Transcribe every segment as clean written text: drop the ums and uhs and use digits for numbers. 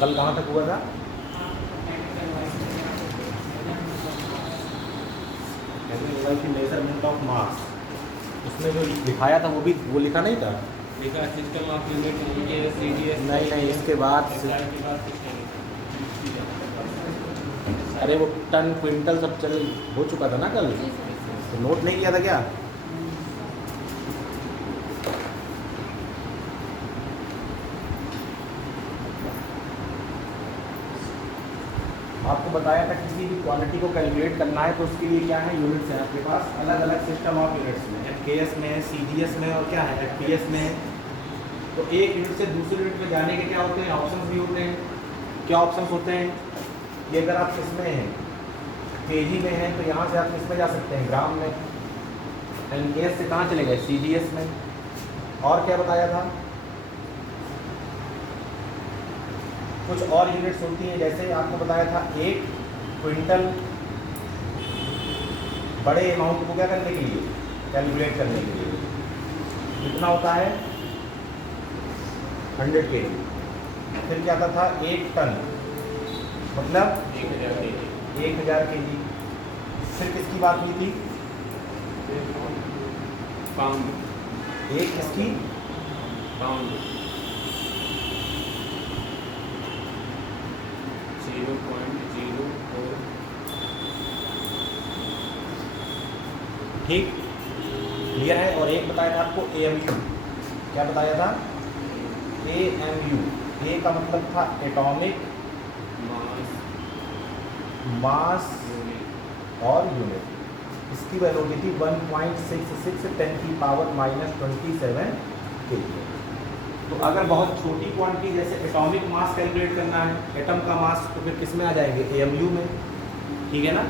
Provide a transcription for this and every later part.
कल कहाँ तक हुआ था? मेजरमेंट ऑफ मास, उसमें जो लिखाया था वो लिखा नहीं था? लिखा सिस्टम ऑफ यूनिट उनके सीडीएस। नहीं, इसके बाद अरे वो टन क्विंटल सब चल हो चुका था ना कल, तो नोट नहीं किया था क्या? आपको बताया था किसी भी क्वांटिटी को कैलकुलेट करना है तो उसके लिए क्या है, यूनिट्स हैं आपके पास, अलग अलग सिस्टम ऑफ यूनिट्स में, एफकेएस में है, सीडीएस में, और क्या है, एफपीएस में है। तो एक यूनिट से दूसरे यूनिट में जाने के क्या होते हैं, ऑप्शंस भी होते हैं। क्या ऑप्शंस होते हैं कि अगर आप किसमें हैं, केजी में हैं, तो यहाँ से आप किस में जा सकते हैं, ग्राम में। एनकेएस से कहाँ चले गए, सीडीएस में। और क्या बताया था, कुछ और यूनिट्स होती हैं, जैसे आपको बताया था 1 क्विंटल, बड़े अमाउंट को क्या करने के लिए, कैलकुलेट करने के लिए कितना होता है, 100 kg। फिर क्या आता था 1 टन, मतलब 1000 kg। फिर किसकी बात हुई थी, पाउंड। एक किसकी, पाउंड 0.04। ठीक क्लियर है। और एक बताया था आपको एएमयू, क्या बताया था, एएमयू। ए का मतलब था एटॉमिक मास और यूनिट। इसकी वैल्यू होती थी 1.66 10 की पावर -27 kg। तो अगर बहुत छोटी क्वांटिटी जैसे एटॉमिक मास कैलकुलेट करना है, एटम का मास, तो फिर किस में आ जाएंगे, एएमयू में, ठीक है ना।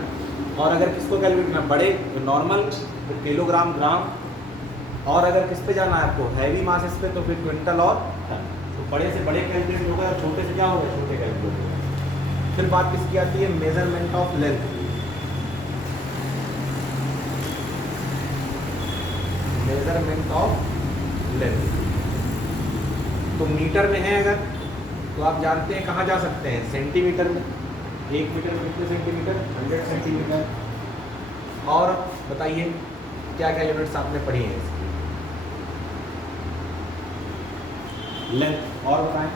और अगर किसको कैलकुलेट करना, बड़े नॉर्मल, तो किलोग्राम, ग्राम। और अगर किस पे जाना है आपको, हैवी मासेस पे, तो फिर क्विंटल और टन। तो बड़े से बड़े कैलकुलेट हो गए और छोटे से क्या हो गए, छोटे कैलकुलेट हो गए। फिर बात किसकी आती है, measurement of length. Measurement of length तो मीटर में है अगर, तो आप जानते हैं कहाँ जा सकते हैं, सेंटीमीटर में। 1 मीटर में कितने सेंटीमीटर, 100 सेंटीमीटर। और बताइए क्या क्या यूनिट्स आपने पढ़ी हैं इसकी, लेंथ, और बताएं।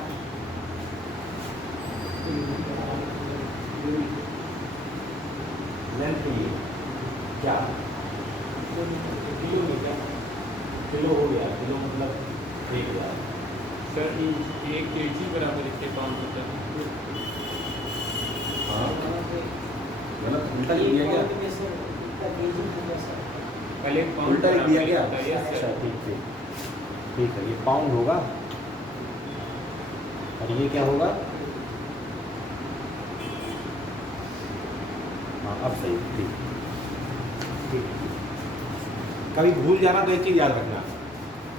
लेंथ के लिए क्या, किलोमीटर, किलो हो गया, किलो मतलब 1000। सर 1 kg बराबर इसके पाउंड होता है। हाँ गलत, उल्टा लिख दिया गया, पहले पाउंड उल्टा लिख दिया गया। होता है, yes, अच्छा सर। ठीक ठीक ठीक है, ये पाउंड होगा और ये क्या होगा, हाँ अब सही, ठीक ठीक। कभी भूल जाना तो एक चीज़ याद रखना,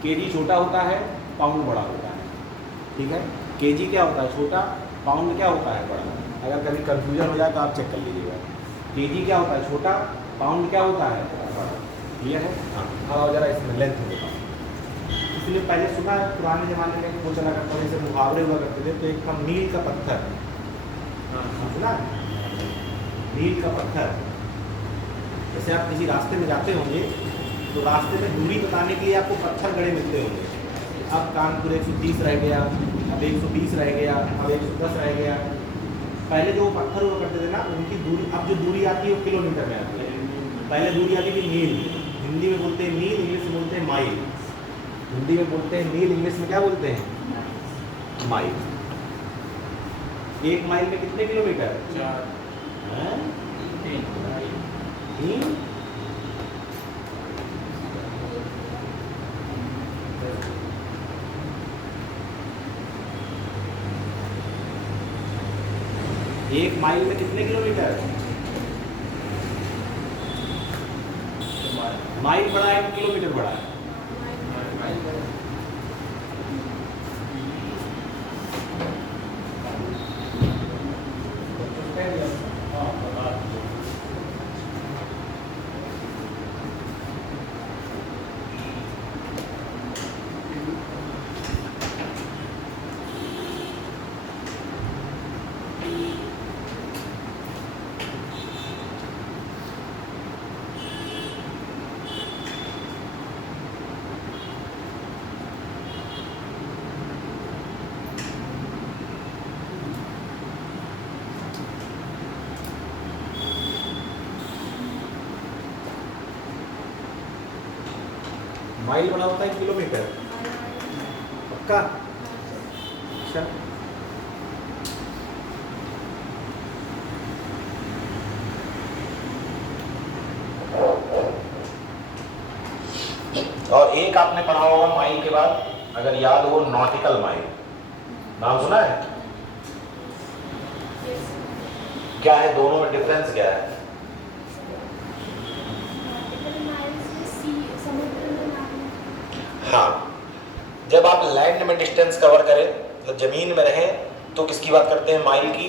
केजी छोटा होता है, पाउंड बड़ा होता है, ठीक है। केजी क्या होता है, छोटा, पाउंड क्या होता है, बड़ा। अगर कभी कंफ्यूजन हो जाए तो आप चेक कर लीजिएगा, केजी क्या होता है, छोटा, पाउंड क्या होता है, बड़ा। क्लियर है। हाँ अब आओ जरा इसमें लेंथ में बताओ। इसलिए पहले सुना है, पुराने ज़माने में वो चला करता था, जैसे मुहावरे हुआ करते थे, तो एक था मील का पत्थर। हाँ सुना है? मील का पत्थर। जैसे आप किसी रास्ते में जाते होंगे तो रास्ते में दूरी बताने के लिए आपको पत्थर गड़े मिलते होंगे। अब कानपुर 130 रह गया, अब 120 रह गया, अब 110 रह गया। पहले जो पत्थर हुआ करते थे ना, उनकी दूरी, अब जो दूरी आती है वो किलोमीटर में आती है। पहले दूरी आती थी मील, हिंदी में बोलते हैं मील, इंग्लिश में बोलते हैं माइल। हिंदी में बोलते हैं मील, इंग्लिश में क्या बोलते हैं, माइल। 1 माइल में कितने किलोमीटर, 4 हैं? 3। एक माइल में कितने किलोमीटर, माइल बड़ा है कि किलोमीटर बड़ा है, माइल बड़ा होता है किलोमीटर? पक्का? अच्छा, और एक आपने पढ़ा होगा माइल के बाद, अगर याद हो, नॉटिकल माइल। नाम सुना है? क्या है दोनों में डिफरेंस, क्या है? हाँ, जब आप लैंड में डिस्टेंस कवर करें, मतलब जमीन में रहें, तो किसकी बात करते हैं? माइल की।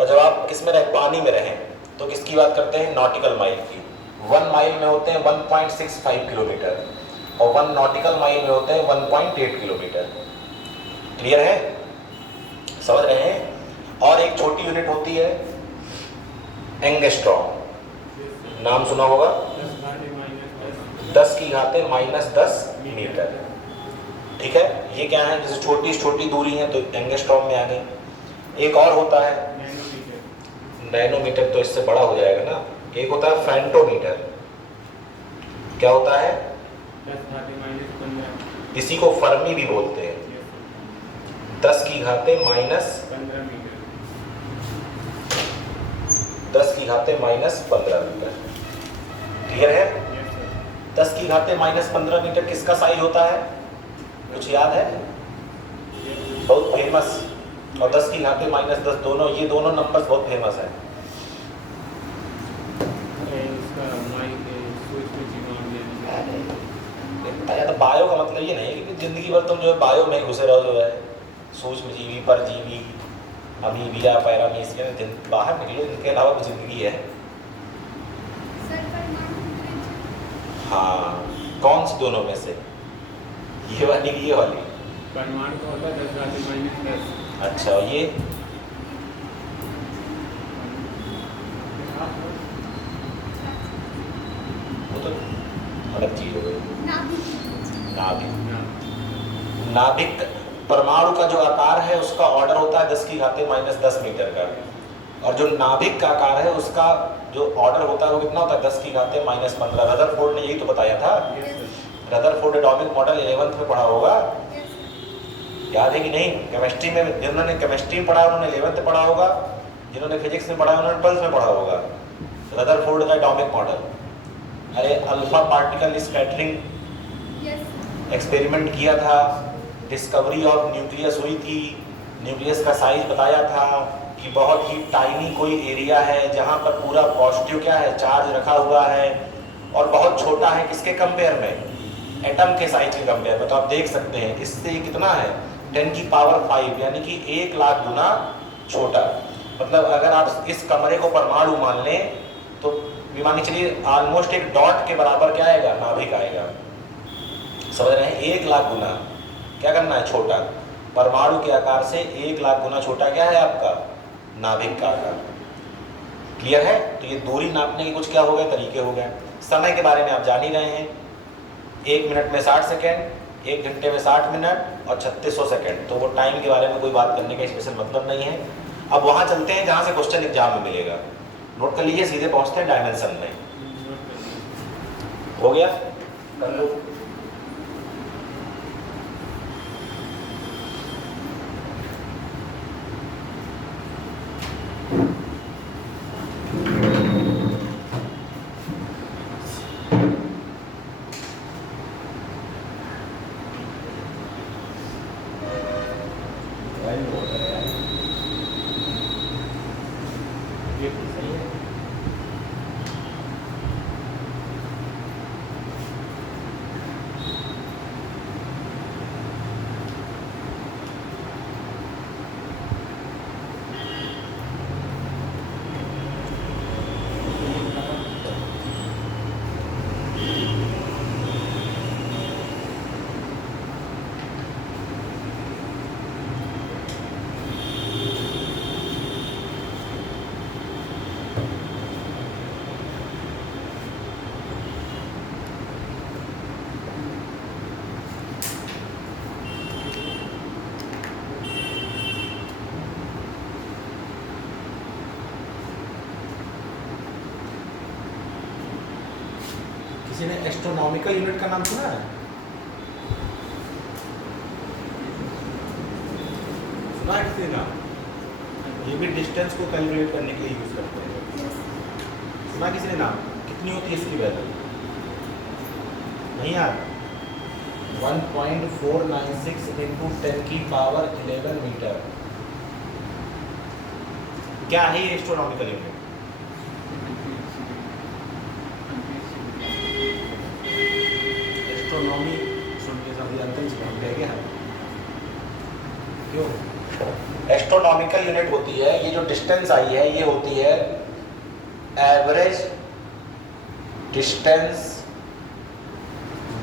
और जब आप किस में रहें? पानी में रहें, तो किसकी बात करते हैं? नॉटिकल माइल की। 1 माइल में होते हैं 1.65 किलोमीटर और 1 नॉटिकल माइल में होते हैं 1.8 किलोमीटर। क्लियर है? समझ रहे हैं? और एक छोटी यूनिट होती है एंगस्ट्रॉम, नाम सुना होगा? 10 की घाते -10 मीटर। ठीक है, ये क्या है? जैसे छोटी छोटी दूरी है तो एंगस्ट्रॉम में आ गई। एक और होता है नैनोमीटर, तो इससे बड़ा हो जाएगा ना। एक होता है फेंटोमीटर। क्या होता है? इसी को फर्मी भी बोलते हैं। 10 की घाते -15 मीटर। 10 की घाते -15 मीटर। क्लियर है? 10 की घाते -15 मीटर किसका साइज होता है? कुछ याद है? बहुत फेमस। और 10 की घाते -10, दोनों, ये दोनों नंबर्स बहुत फेमस है। तो बायो का मतलब ये नहीं है कि जिंदगी भर तुम जो है बायो में घुसे रहो, जो है सूक्ष्म जीवी, परजीवी, अमीबिया, पैरामीस के बाहर निकलो, इनके अलावा भी जिंदगी है। हाँ, कौन सी दोनों में से? ये वाली की ये वाली? परमाणु का होता है 10⁻⁻10। अच्छा, और ये? वो तो अलग चीज हो गई। नाभिक। नाभिक परमाणु का जो आकार है उसका ऑर्डर होता है 10 की घाते -10 मीटर का। और जो नाभिक का आकार है उसका जो ऑर्डर होता है वो कितना होता है? 10 की घाते -15। रदरफोर्ड ने यही तो बताया था। रदरफोर्ड एटॉमिक मॉडल 11th में पढ़ा होगा, याद है कि नहीं? केमिस्ट्री में जिन्होंने केमिस्ट्री में पढ़ा उन्होंने 11th पढ़ा होगा, जिन्होंने फिजिक्स में पढ़ा उन्होंने 12th में पढ़ा होगा। रदरफोर्ड का एटॉमिक मॉडल। अरे अल्फा पार्टिकल स्कैटरिंग एक्सपेरिमेंट किया था, डिस्कवरी ऑफ न्यूक्लियस हुई थी, न्यूक्लियस का साइज बताया था कि बहुत ही टाइनी कोई एरिया है जहाँ पर पूरा पॉजिटिव क्या है? चार्ज रखा हुआ है, और बहुत छोटा है किसके कंपेयर में? एटम के साइज के कंपेयर में। तो आप देख सकते हैं इससे कितना है? 10⁵ यानी कि 1 लाख गुना छोटा। मतलब अगर आप इस कमरे को परमाणु मान लें तो मान के चलिए ऑलमोस्ट एक डॉट के बराबर क्या आएगा? नाभिक आएगा। समझ रहे हैं? 1 लाख गुना क्या करना है? छोटा। परमाणु के आकार से 1 लाख गुना छोटा क्या है आपका? नाभिक का आकार। क्लियर है? तो ये दूरी नापने के कुछ क्या हो गए? तरीके हो गए। समय के बारे में आप जान ही रहे हैं, 1 मिनट में 60 सेकेंड, 1 घंटे में 60 मिनट और 3600 सेकेंड। तो वो टाइम के बारे में कोई बात करने का स्पेशल मतलब नहीं है। अब वहाँ चलते हैं जहाँ से क्वेश्चन एग्जाम में मिलेगा। नोट कर लीजिए, सीधे पहुँचते हैं डायमेंशन में। हो गया? कर लो। किसी ने एस्ट्रोनॉमिकल यूनिट का नाम सुना है? सुना है किसी ने नाम? ये भी डिस्टेंस को कैलकुलेट करने के लिए यूज करते हैं। सुना किसी ने नाम? कितनी होती है इसकी वैल्यू? नहीं यार, 1.496 इंटू 10 की पावर 11 मीटर। क्या है ये एस्ट्रोनॉमिकल यूनिट? एस्ट्रोनॉमी सुन के सब जानते हैं क्या? क्यों? एस्ट्रोनॉमिकल यूनिट होती है, ये जो डिस्टेंस आई है ये होती है average distance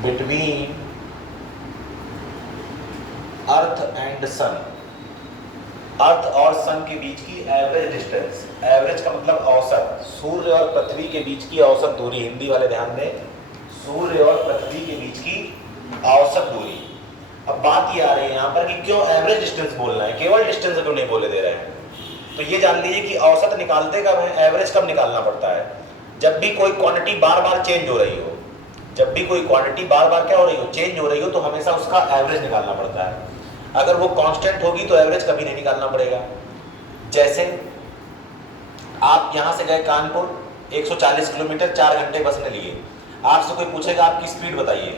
between earth and sun. Earth और सन के बीच की एवरेज डिस्टेंस। एवरेज का मतलब औसत, सूर्य और पृथ्वी के बीच की औसत दूरी। हिंदी वाले ध्यान दें, सूर्य और पृथ्वी के बीच की औसत दूरी। अब बात ये आ रही है यहाँ पर कि क्यों एवरेज डिस्टेंस बोलना है, केवल डिस्टेंस क्यों नहीं बोले दे रहे हैं? तो ये जान लीजिए कि औसत निकालते कब है, एवरेज कब निकालना पड़ता है? जब भी कोई क्वांटिटी बार बार चेंज हो रही हो, जब भी कोई क्वांटिटी बार बार क्या हो रही हो, चेंज हो रही हो, तो हमेशा उसका एवरेज निकालना पड़ता है। अगर वो कांस्टेंट होगी तो एवरेज कभी नहीं निकालना पड़ेगा। जैसे आप यहाँ से गए कानपुर, 140 किलोमीटर 4 घंटे बस में लिए। आपसे कोई पूछेगा आपकी स्पीड बताइए,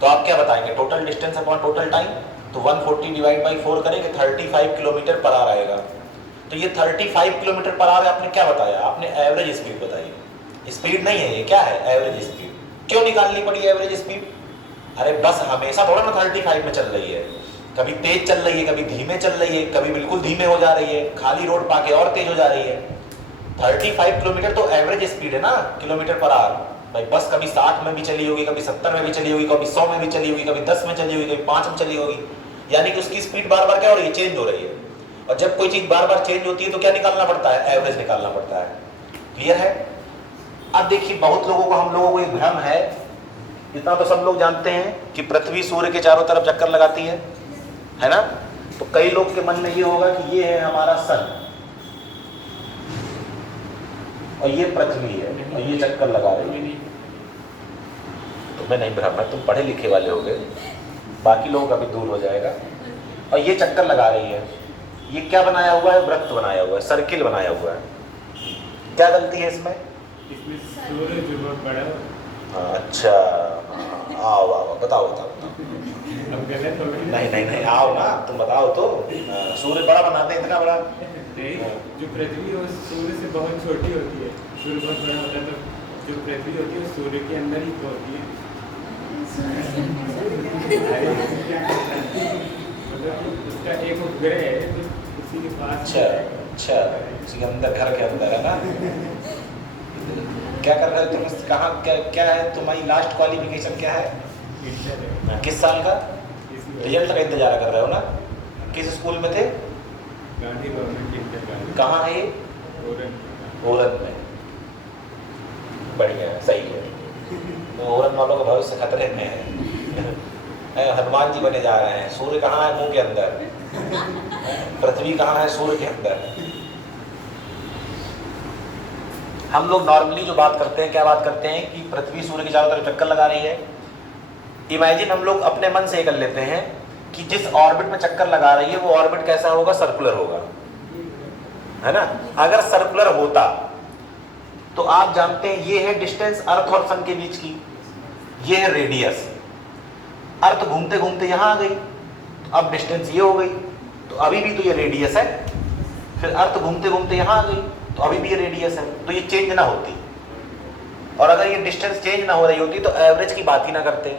तो आप क्या बताएंगे? Total distance upon total time. तो 140 डिवाइड बाई 4 करेंगे, 35 किलोमीटर पर आवर आएगा। तो ये 35 किलोमीटर पर आवर आपने क्या बताया? आपने एवरेज स्पीड बताई। स्पीड नहीं है ये, क्या है? Average speed. क्यों निकालनी पड़ी एवरेज स्पीड? अरे बस हमेशा थोड़ा ना 35 में चल रही है, कभी तेज चल रही है, कभी धीमे चल रही है, कभी बिल्कुल धीमे हो जा रही है, खाली रोड पाके और तेज हो जा रही है। 35 किलोमीटर तो एवरेज स्पीड है ना, किलोमीटर पर आवर। भाई बस कभी 60 में भी चली होगी, कभी 70 में भी चली होगी, कभी 100 में भी चली होगी, कभी 10 में चली होगी, कभी 5 में चली होगी। यानी कि उसकी स्पीड बार बार क्या हो रही है? चेंज हो रही है। और जब कोई चीज बार बार चेंज होती है तो क्या निकालना पड़ता है? एवरेज निकालना पड़ता है। क्लियर है? अब देखिए, बहुत लोगों को, हम लोगों को एक भ्रम है, इतना तो सब लोग जानते हैं कि पृथ्वी सूर्य के चारों तरफ चक्कर लगाती है ना? तो कई लोग के मन में ये होगा कि ये है हमारा सन और ये पृथ्वी है और ये चक्कर लगा रही है। तुम्हें नहीं भ्रम है, तुम पढ़े लिखे वाले हो गए, बाकी लोगों का भी दूर हो जाएगा। और ये चक्कर लगा रही है, ये क्या बनाया हुआ है? वृत्त बनाया हुआ है, सर्किल बनाया हुआ है। क्या गलती है इसमें? इसमें सूर्य जो बहुत बड़ा है। अच्छा, आओ आओ, बताओ बताओ बताओ। अब गलत हो गई। नहीं, आओ ना, तुम बताओ तो। सूर्य बड़ा बनाते हैं, इतना बड़ा? जो पृथ्वी है वो सूर्य से बहुत छोटी होती है। सूर्य बहुत बड़ा होता है, तो जो पृथ्वी होती है वो सूर्य के अंदर ही तो होती है। मतलब उसका एक उपग्रह है जो उसी के पास। अच्छा, उसी के अंदर, घर के अंदर है ना? क्या कर रहे हो तुम? कहाँ, क्या है तुम्हारी लास्ट क्वालिफिकेशन? क्या है? किस साल का रिजल्ट का इंतजार कर रहे हो ना? किस स्कूल में थे? Gandhi government inter college. कहाँ है ये? ओरन में। बढ़िया, सही है। तो ओरन वालों का भविष्य खतरे में है। हनुमान जी बने जा रहे हैं। सूर्य कहाँ है? मुंह के अंदर। पृथ्वी कहाँ है? सूर्य के अंदर। हम लोग नॉर्मली जो बात करते हैं, क्या बात करते हैं कि पृथ्वी सूर्य के चारों तरफ चक्कर लगा रही है। इमेजिन हम लोग अपने मन से कर लेते हैं कि जिस ऑर्बिट में चक्कर लगा रही है वो ऑर्बिट कैसा होगा? सर्कुलर होगा, है ना? अगर सर्कुलर होता तो आप जानते हैं ये है डिस्टेंस अर्थ और सन के बीच की, ये है रेडियस। अर्थ घूमते घूमते यहां आ गई, तो अब डिस्टेंस ये हो गई, तो अभी भी तो ये रेडियस है। फिर अर्थ घूमते घूमते यहां आ गई, तो अभी भी ये रेडियस है, तो ये चेंज ना होती। और अगर ये डिस्टेंस चेंज ना हो रही होती तो एवरेज की बात ही ना करते।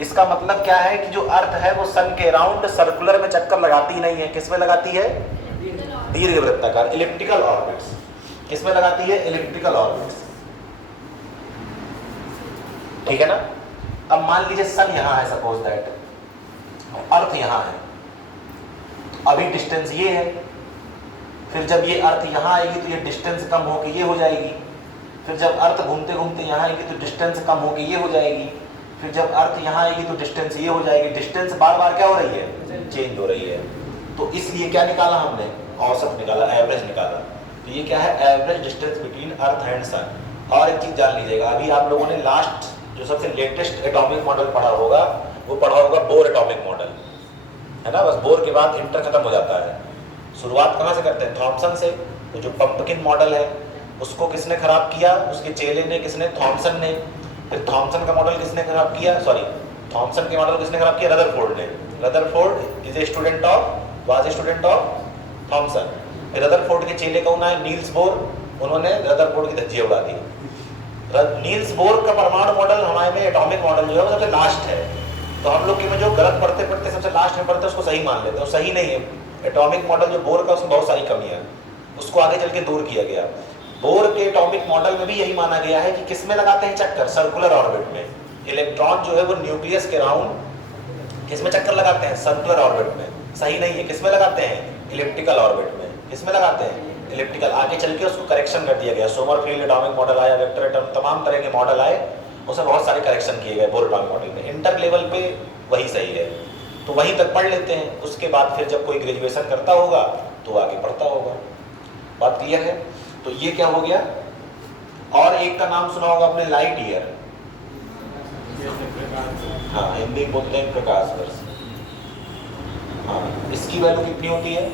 इसका मतलब क्या है कि जो अर्थ है वो सन के राउंड सर्कुलर में चक्कर लगाती नहीं है। किस में लगाती है? दीर्घवृत्ताकार, इलिप्टिकल ऑर्बिट्स। किस में लगाती है? Elliptical orbits. ठीक है ना? अब मान लीजिए सन यहां है, सपोज दैट, अर्थ यहां है, अभी डिस्टेंस ये है। फिर जब ये अर्थ यहां आएगी तो ये डिस्टेंस कम होकर ये हो जाएगी। फिर जब अर्थ घूमते घूमते यहां आएगी तो डिस्टेंस कम होकर ये हो जाएगी। फिर जब अर्थ यहां आएगी तो डिस्टेंस ये हो जाएगी। डिस्टेंस बार बार क्या हो रही है? चेंज हो रही है। तो इसलिए क्या निकाला हमने? औसत निकाला, एवरेज निकाला। तो ये क्या है? Average distance between earth and sun. और एक चीज जान लीजिएगा, अभी आप लोगों ने लास्ट जो सबसे लेटेस्ट एटॉमिक मॉडल पढ़ा होगा वो पढ़ा होगा बोर एटॉमिक मॉडल। है ना, बस बोर के बाद इंटर खत्म हो जाता है। शुरुआत कहाँ से करते हैं? थॉमसन से। तो जो पंपकिन मॉडल है उसको किसने खराब किया? उसके चेले ने, किसने? थॉमसन ने। फिर थॉमसन का मॉडल किसने खराब किया? सॉरी, थॉमसन के मॉडल किसने खराब किया? रदरफोर्ड ने। Rutherford is a student of, was a student of Thomson. फिर रदरफोर्ड के चेले कौन आए? Niels Bohr. उन्होंने रदरफोर्ड की धज्जियां उड़ा दी। नील्स बोर का परमाणु मॉडल हमारे में एटॉमिक मॉडल जो है वो सबसे लास्ट है। तो हम लोग में जो गलत पढ़ते पढ़ते सबसे लास्ट में पढ़ते हैं उसको सही मान लेते हैं, सही नहीं है। एटॉमिक मॉडल जो बोर का, उसमें बहुत सारी कमियां हैं, उसको आगे चल के दूर किया गया। बोर के एटॉमिक मॉडल में भी यही माना गया है कि किसमें लगाते हैं चक्कर? सर्कुलर ऑर्बिट में। इलेक्ट्रॉन जो है वो न्यूक्लियस के राउंड किसमें चक्कर लगाते हैं? सर्कुलर ऑर्बिट में। सही नहीं है, किसमें लगाते हैं? इलिप्टिकल ऑर्बिट में। किसमें लगाते हैं? इलिप्टिकल। आगे चल के उसको करेक्शन कर दिया गया। सोमरफील्ड एटॉमिक मॉडल आया, वेक्टर एटॉमिक, तमाम तरह के मॉडल आए, उसमें बहुत सारे करेक्शन किए गए बोर एटॉमिक मॉडल में। इंटर लेवल पे वही सही है, तो वहीं तक पढ़ लेते हैं। उसके बाद फिर जब कोई ग्रेजुएशन करता होगा तो आगे पढ़ता होगा। बात क्लियर है? तो ये क्या हो गया? और एक का नाम सुना होगा आपने, लाइट ईयर। हाँ, हिंदी में बोलते हैं प्रकाश वर्ष। हाँ, इसकी वैल्यू कितनी होती है?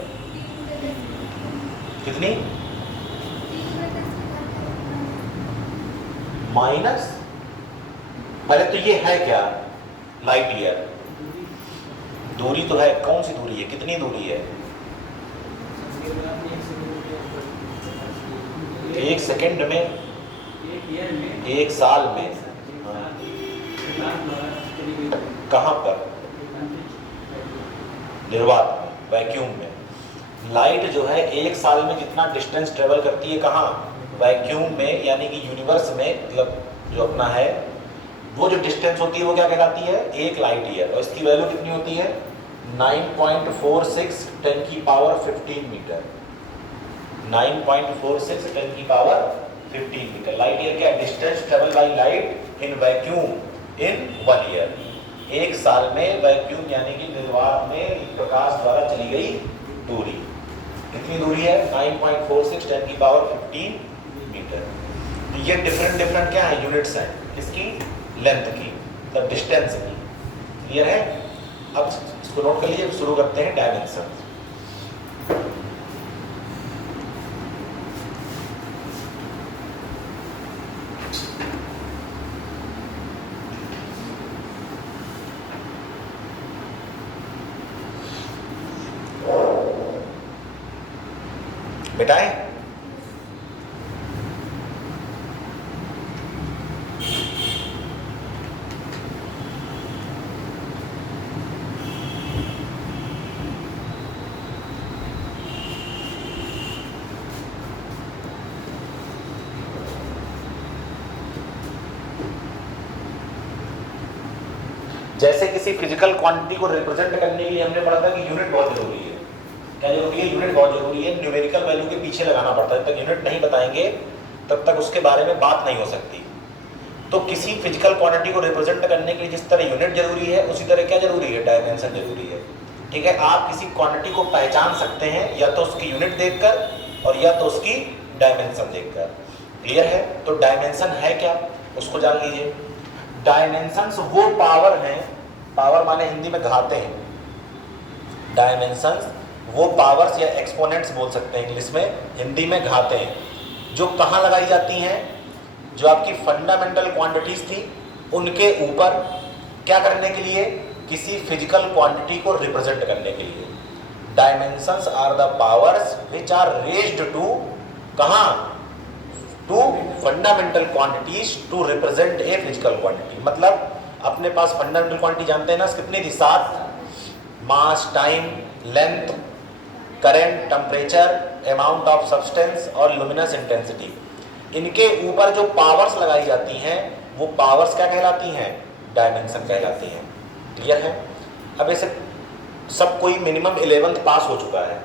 कितनी? माइनस। पहले तो ये है क्या? Light year. दूरी तो है, कौन सी दूरी है? कितनी दूरी है? 1 सेकंड में, 1 साल में। कहाँ पर? निर्वात में, वैक्यूम में। लाइट जो है 1 साल में जितना डिस्टेंस ट्रेवल करती है, कहाँ? वैक्यूम में, यानी कि यूनिवर्स में, मतलब जो अपना है वो जो डिस्टेंस होती है वो क्या कहलाती है? 1 लाइट ईयर। और इसकी वैल्यू कितनी होती है? 9.46 10 की पावर 15 मीटर। 9.46 10 की पावर 15 मीटर। लाइट ईयर क्या? Distance travel by light in vacuum in 1 year. 1 साल में वैक्यूम यानी कि निर्वात में प्रकाश द्वारा चली गई दूरी। कितनी दूरी है? 9.46 10 की पावर 15 मीटर। ये डिफरेंट क्या है? यूनिट्स हैं। किसकी? लेंथ की, मतलब डिस्टेंस की। क्लियर है? अब इसको नोट कर लीजिए, शुरू करते हैं डायमेंशन। बेटाएं, जैसे किसी फिजिकल क्वांटिटी को रिप्रेजेंट करने के लिए हमने पढ़ा था कि यूनिट बहुत जरूरी है। क्या जरूरी है? यूनिट बहुत जरूरी है। न्यूमेरिकल वैल्यू के पीछे लगाना पड़ता है। जब तक यूनिट नहीं बताएंगे तब तक उसके बारे में बात नहीं हो सकती। तो किसी फिजिकल क्वांटिटी को रिप्रेजेंट करने के लिए जिस तरह यूनिट जरूरी है, उसी तरह क्या जरूरी है? डायमेंशन जरूरी है। ठीक है, आप किसी क्वांटिटी को पहचान सकते हैं या तो उसकी यूनिट देखकर और या तो उसकी डायमेंशन देखकर। क्लियर है? तो डायमेंशन है क्या, उसको जान लीजिए। डायमेंशंस वो पावर हैं, पावर माने हिंदी में घाते हैं। डायमेंशंस वो पावर्स या एक्सपोनेंट्स बोल सकते हैं इंग्लिश में, हिंदी में घाते हैं, जो कहाँ लगाई जाती हैं? जो आपकी फंडामेंटल क्वांटिटीज थी उनके ऊपर। क्या करने के लिए? किसी फिजिकल क्वांटिटी को रिप्रेजेंट करने के लिए। Dimensions are the powers which are raised to, कहाँ? To fundamental quantities to represent a physical quantity. मतलब अपने पास फंडामेंटल क्वांटिटी जानते हैं ना, कितनी थी? 7। Mass, time, length, current, temperature, amount of substance और लुमिनस इंटेंसिटी। इनके ऊपर जो पावर्स लगाई जाती हैं वो पावर्स क्या कहलाती हैं? डायमेंशन कहलाती हैं। क्लियर है? अब ऐसे सब कोई मिनिमम 11th पास हो चुका है।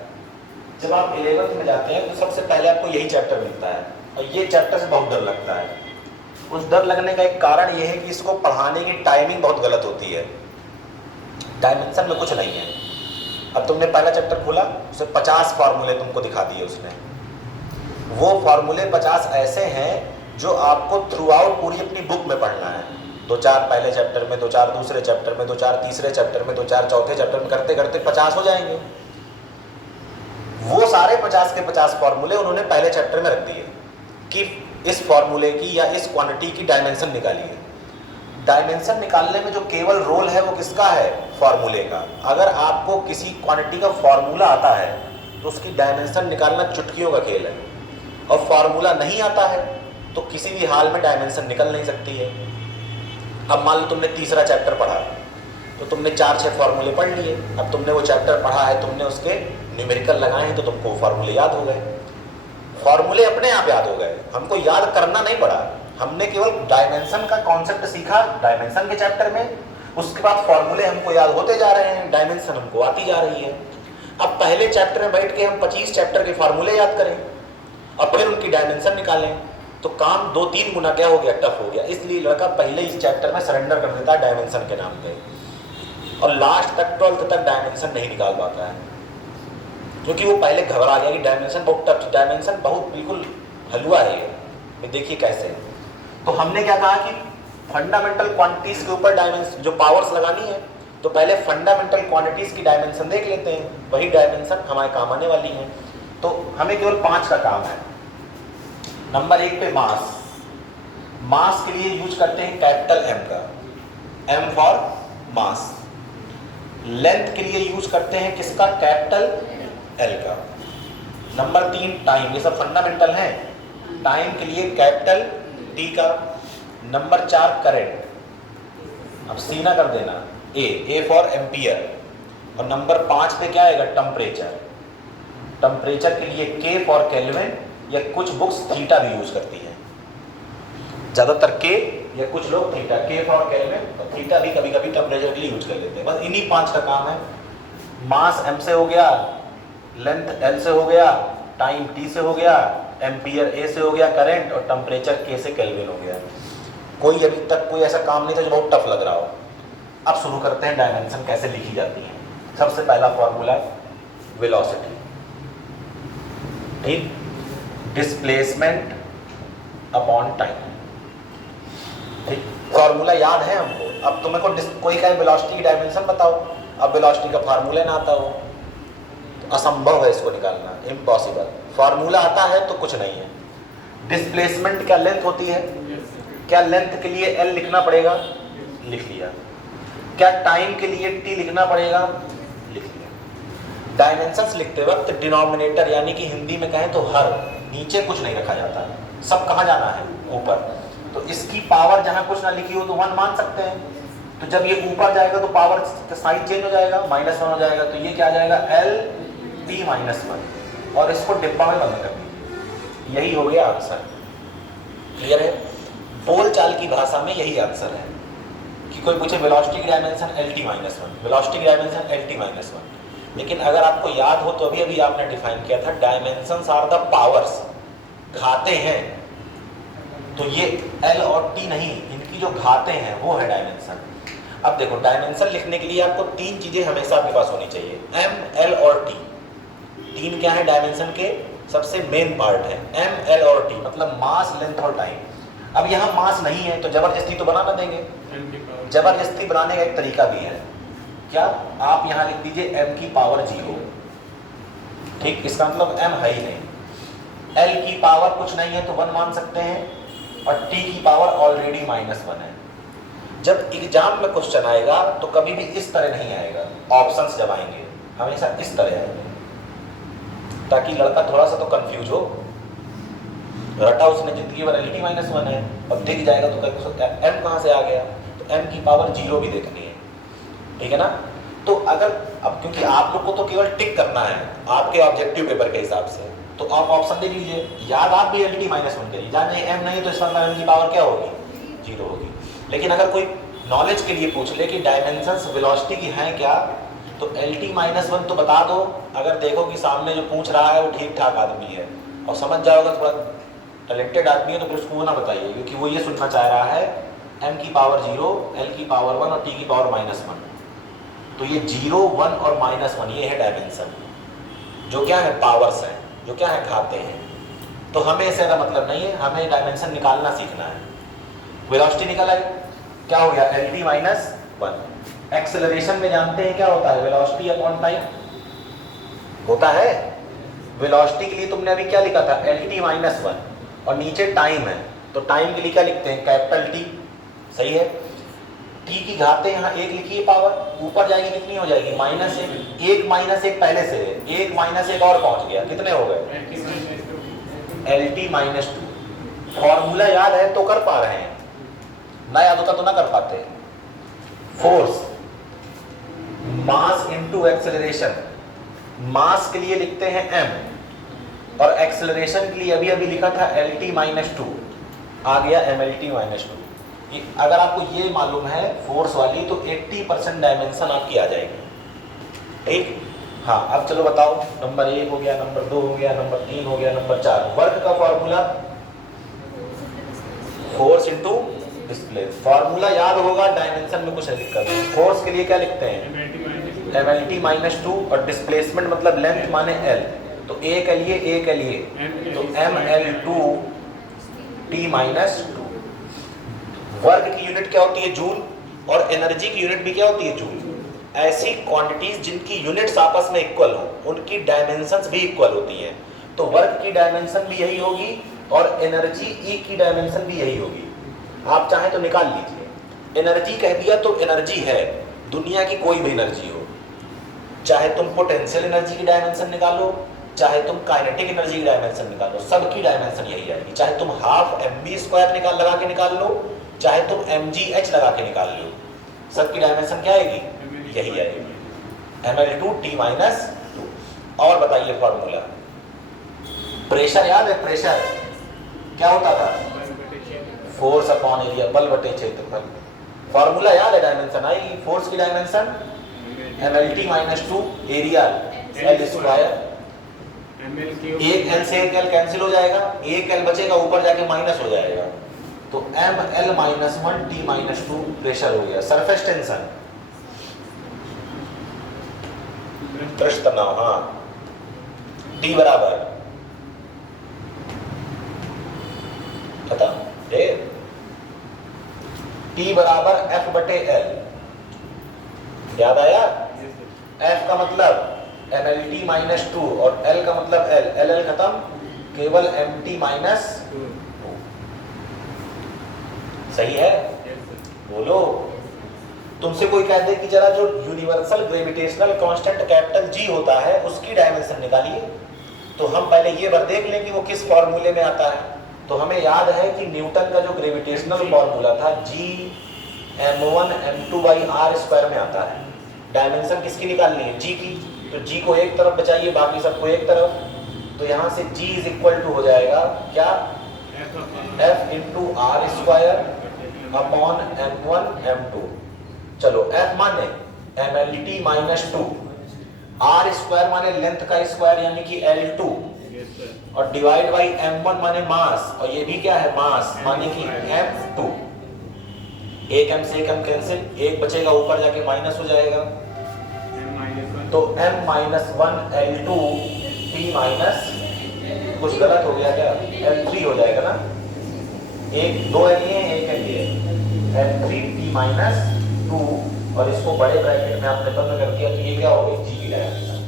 जब आप 11th में जाते हैं तो सबसे पहले आपको यही चैप्टर मिलता है और ये चैप्टर से बहुत डर लगता है। उस डर लगने का एक कारण ये है कि इसको पढ़ाने की टाइमिंग बहुत गलत होती है। डायमेंशन में कुछ नहीं है। अब तुमने पहला चैप्टर खोला, उसे 50 फार्मूले तुमको दिखा दिए उसने। वो फार्मूले 50 ऐसे हैं जो आपको थ्रू आउट पूरी अपनी बुक में पढ़ना है। 2-4 पहले चैप्टर में, 2-4 दूसरे चैप्टर में, 2-4 तीसरे चैप्टर में, 2-4 चौथे चैप्टर में करते करते 50 हो जाएंगे। वो सारे 50 के 50 फॉर्मूले उन्होंने पहले चैप्टर में रख दिए कि इस फॉर्मूले की या इस क्वांटिटी की डायमेंशन निकालिए। डायमेंशन निकालने में जो केवल रोल है वो किसका है? फॉर्मूले का। अगर आपको किसी क्वांटिटी का फॉर्मूला आता है तो उसकी डायमेंशन निकालना चुटकियों का खेल है, और फॉर्मूला नहीं आता है तो किसी भी हाल में डायमेंशन निकल नहीं सकती है। अब मान लो तुमने तीसरा चैप्टर पढ़ा तो तुमने 4-6 फॉर्मूले पढ़ लिए, अब तुमने वो चैप्टर पढ़ा है, तुमने उसके न्यूमेरिकल लगाए हैं तो तुमको फॉर्मूले याद हो गए। फॉर्मूले अपने आप याद हो गए, हमको याद करना नहीं पड़ा। हमने केवल डायमेंशन का कॉन्सेप्ट सीखा डायमेंशन के चैप्टर में, उसके बाद फॉर्मूले हमको याद होते जा रहे हैं, डायमेंशन हमको आती जा रही है। अब पहले चैप्टर में बैठ के हम 25 चैप्टर के फॉर्मूले याद करें और फिर उनकी डायमेंशन निकालें तो काम 2-3 गुना क्या हो गया? टफ हो गया। इसलिए लड़का पहले इस चैप्टर में सरेंडर कर देता है डायमेंशन के नाम पे, और लास्ट तक 12th तक डायमेंशन नहीं निकाल पाता है, क्योंकि वो पहले घबरा गया कि डायमेंशन बहुत टफ, डायमेंशन बहुत बिल्कुल हलवा है ये, देखिए कैसे है। तो हमने क्या कहा कि फंडामेंटल क्वांटिटीज के ऊपर डायमेंशन जो पावर्स लगानी है तो पहले फंडामेंटल क्वांटिटीज की डायमेंशन देख लेते हैं, वही डायमेंशन हमारे काम आने वाली है। तो हमें केवल 5 का काम है। नंबर 1 पे मास। मास के लिए यूज करते हैं कैपिटल M का, M फॉर मास। लेंथ के लिए यूज करते हैं किसका? कैपिटल L का। नंबर 3 टाइम, ये सब फंडामेंटल है। टाइम के लिए कैपिटल T का। नंबर 4 करंट, अब सीना कर देना, A फॉर एम्पियर। और नंबर 5 पे क्या आएगा? टेम्परेचर। टेम्परेचर के लिए K फॉर केल्विन, या कुछ बुक्स थीटा भी यूज करती हैं, ज्यादातर K या कुछ लोग थीटा। K फॉर केल्विन और थीटा भी कभी कभी टेम्परेचर के लिए यूज कर लेते हैं। बस इन्हीं 5 का काम है। मास M से हो गया, लेंथ L से हो गया, टाइम T से हो गया, एम्पियर A से हो गया, करंट, और टेम्परेचर K से केल्विन हो गया। कोई अभी तक कोई ऐसा काम नहीं था जो बहुत टफ लग रहा हो। अब शुरू करते हैं डायमेंशन कैसे लिखी जाती है। सबसे पहला फॉर्मूला वेलोसिटी, ठीक, डिस्प्लेसमेंट अपॉन टाइम, ठीक। फॉर्मूला याद है हमको। अब तुम्हें कोई कहे वेलोसिटी की डायमेंशन बताओ, अब वेलोसिटी का फार्मूला ना आता हो तो असंभव है इसको निकालना, इम्पॉसिबल। फार्मूला आता है तो कुछ नहीं है। डिस्प्लेसमेंट क्या लेंथ होती है? क्या लेंथ के लिए L लिखना पड़ेगा? लिख लिया। क्या टाइम के लिए T लिखना पड़ेगा? लिख लिया। डायमेंशंस लिखते वक्त डिनोमिनेटर यानी कि हिंदी में कहें तो हर, नीचे कुछ नहीं रखा जाता, सब कहाँ जाना है? ऊपर। तो इसकी पावर जहाँ कुछ ना लिखी हो तो 1 मान सकते हैं, तो जब ये ऊपर जाएगा तो पावर का साइन चेंज हो जाएगा, -1 हो जाएगा, तो ये क्या आ जाएगा? LP-1, और इसको डिब्बा में बंद कर दीजिए। यही हो गया आंसर। क्लियर है? बोलचाल की भाषा में यही आंसर है कि कोई पूछे वेलोसिटी की डायमेंशन LT-1, वेलोसिटी की डायमेंशन LT-1, लेकिन अगर आपको याद हो तो अभी अभी आपने डिफाइन किया था डायमेंशंस आर द पावर्स, घाते हैं, तो ये L और T नहीं, इनकी जो घाते हैं वो है डायमेंशन। अब देखो डायमेंशन लिखने के लिए आपको 3 चीजें हमेशा आपके पास होनी चाहिए, M, L और T। 3 क्या है डायमेंशन के? सबसे मेन पार्ट है M, L और T, मतलब मास, लेंथ और टाइम। अब यहाँ मास नहीं है तो जबरदस्ती तो बना ना देंगे, जबरदस्ती बनाने का एक तरीका भी है। क्या? आप यहाँ लिख दीजिए M की पावर 0, ठीक, इसका मतलब M है ही नहीं। L की पावर कुछ नहीं है तो 1 मान सकते हैं, और T की पावर ऑलरेडी -1 है। जब एग्जाम में क्वेश्चन आएगा तो कभी भी इस तरह नहीं आएगा, ऑप्शंस जब आएंगे हमेशा इस तरह आएंगे, ताकि लड़का थोड़ा सा तो कंफ्यूज हो। रटा उसने जिंदगी भर LT-1 है, अब दिख जाएगा तो M कहाँ से आ गया, तो M की पावर 0 भी देखनी है, ठीक है ना। तो अगर अब क्योंकि आप लोग को तो केवल टिक करना है आपके ऑब्जेक्टिव पेपर के हिसाब से, तो आप ऑप्शन दे लीजिए, याद आप भी LT-1 करिए, जहाँ नहीं M नहीं तो इसका मतलब M की पावर क्या होगी? 0 होगी। लेकिन अगर कोई नॉलेज के लिए पूछ ले कि डायमेंशंस वेलोसिटी की हैं क्या, तो LT-1 तो बता दो। अगर देखो कि सामने जो पूछ रहा है वो ठीक ठाक आदमी है और समझ जाओगे, थोड़ा टैलेंटेड आदमी है, तो फिर उसको ना बताइए, क्योंकि वो ये सुनना चाह रहा है M की पावर 0, L की पावर 1 और T की पावर -1। तो ये 0, 1 और -1 ये है डायमेंशन, जो क्या है? पावर्स हैं, जो क्या है? खाते हैं। तो हमें इससे ज़्यादा मतलब नहीं है, हमें डायमेंशन निकालना सीखना है। वेलोसिटी निकल आई, क्या हो गया एल टी माइनस 1। एक्सेलरेशन में जानते हैं क्या होता है, वेलोसिटी अपॉन टाइम होता है। वेलोसिटी के लिए तुमने अभी क्या लिखा था, एल टी माइनस 1, और नीचे टाइम है, तो टाइम के लिए क्या लिखते हैं, कैपिटल टी। सही है, टी की घाते यहाँ एक लिखिए पावर, ऊपर जाएगी कितनी हो जाएगी -1, 1 माइनस 1 पहले से है, 1 माइनस 1 और पहुंच गया, कितने हो गए एल टी माइनस 2। फॉर्मूला याद है तो कर पा रहे हैं, ना याद होता तो ना कर पाते। फोर्स मास इनटू एक्सेलरेशन, मास के लिए लिखते हैं m, और एक्सेलरेशन के लिए अभी अभी लिखा था एल टी माइनस 2, आ गया एम एल टी माइनस 2। अगर आपको ये मालूम है फोर्स वाली तो 80% डायमेंशन आपकी आ जाएगी। ठीक, हाँ अब चलो बताओ, नंबर 1 हो गया, नंबर 2 हो गया, नंबर 3 हो गया, नंबर 4। वर्क का formula force into display, formula याद होगा, डायमेंशन में कुछ दिक्कत नहीं। फोर्स के लिए क्या लिखते हैं एम एल टी माइनस 2, और डिस्प्लेसमेंट मतलब लेंथ माने एल, तो एक एलिए एक एलिए, तो M L 2 T minus 2। Work की यूनिट क्या होती है, जूल, और एनर्जी की यूनिट भी क्या होती है, जूल। ऐसी क्वांटिटीज जिनकी यूनिट्स आपस में इक्वल हो, उनकी डायमेंशंस भी इक्वल होती हैं। तो वर्क की डायमेंशन भी यही होगी और एनर्जी ई की डायमेंशन भी यही होगी। आप चाहें तो निकाल लीजिए। एनर्जी कह दिया तो एनर्जी है, दुनिया की कोई भी एनर्जी हो, चाहे तुम पोटेंशियल एनर्जी की डायमेंशन निकालो, चाहे तुम काइनेटिक एनर्जी की डायमेंशन निकालो, सबकी डायमेंशन यही आएगी। चाहे तुम हाफ mv² लगा के निकाल लो, चाहे तुम mgh लगा के निकाल लो, सबकी डायमेंशन क्या आएगी, यही आएगी, ml2 t माइनस 2। और बताइए फॉर्मूला, प्रेशर याद है, प्रेशर क्या होता था, फोर्स अपॉन एरिया, बल बटे क्षेत्रफल। फॉर्मूला याद है, डायमेंशन आएगी, फोर्स की dimension mlt minus 2, area l square, एक l से एक l कैंसिल हो जाएगा, एक l बचेगा, ऊपर जाके माइनस हो जाएगा, तो M L minus 1 T minus 2 pressure हो गया। सरफेस टेंशन, पृष्ठ तनाव, हाँ, टी बराबर खत्म, टी बराबर एफ बटे एल, याद आया। एफ का मतलब एम एल टी माइनस 2 और एल का मतलब एल, एल एल खत्म, केवल एम टी माइनस 2। सही है, बोलो। तुमसे कोई कह दे कि जरा जो universal gravitational constant capital G होता है उसकी डायमेंशन निकालिए, तो हम पहले ये बार देख लें कि वो किस फॉर्मूले में आता है। तो हमें याद है कि न्यूटन का जो ग्रेविटेशनल फॉर्मूला था जी m1 m2/r² में आता है। डायमेंशन किसकी निकालनी है, जी की, तो जी को एक तरफ बचाइए, बाकी सबको एक तरफ, तो यहाँ से g इज इक्वल टू हो जाएगा क्या, f into R square upon m1 m2। चलो f माने mlt माइनस 2, r स्क्वायर माने लेंथ का स्क्वायर यानी कि L2, और डिवाइड बाई m1 माने मास, और ये भी क्या है मास, माने कि m2। एक m से एक m कैंसिल, एक बचेगा, ऊपर जाके माइनस हो जाएगा, तो m minus 1 L2 p minus, कुछ गलत हो गया क्या, L3 हो जाएगा ना, एक दो एल है, एक एल है, L3 p माइनस 2, और इसको बड़े ब्रैकेट में आपने बंद कर दिया, तो ये क्या हो गई, जी की डायमेंशन।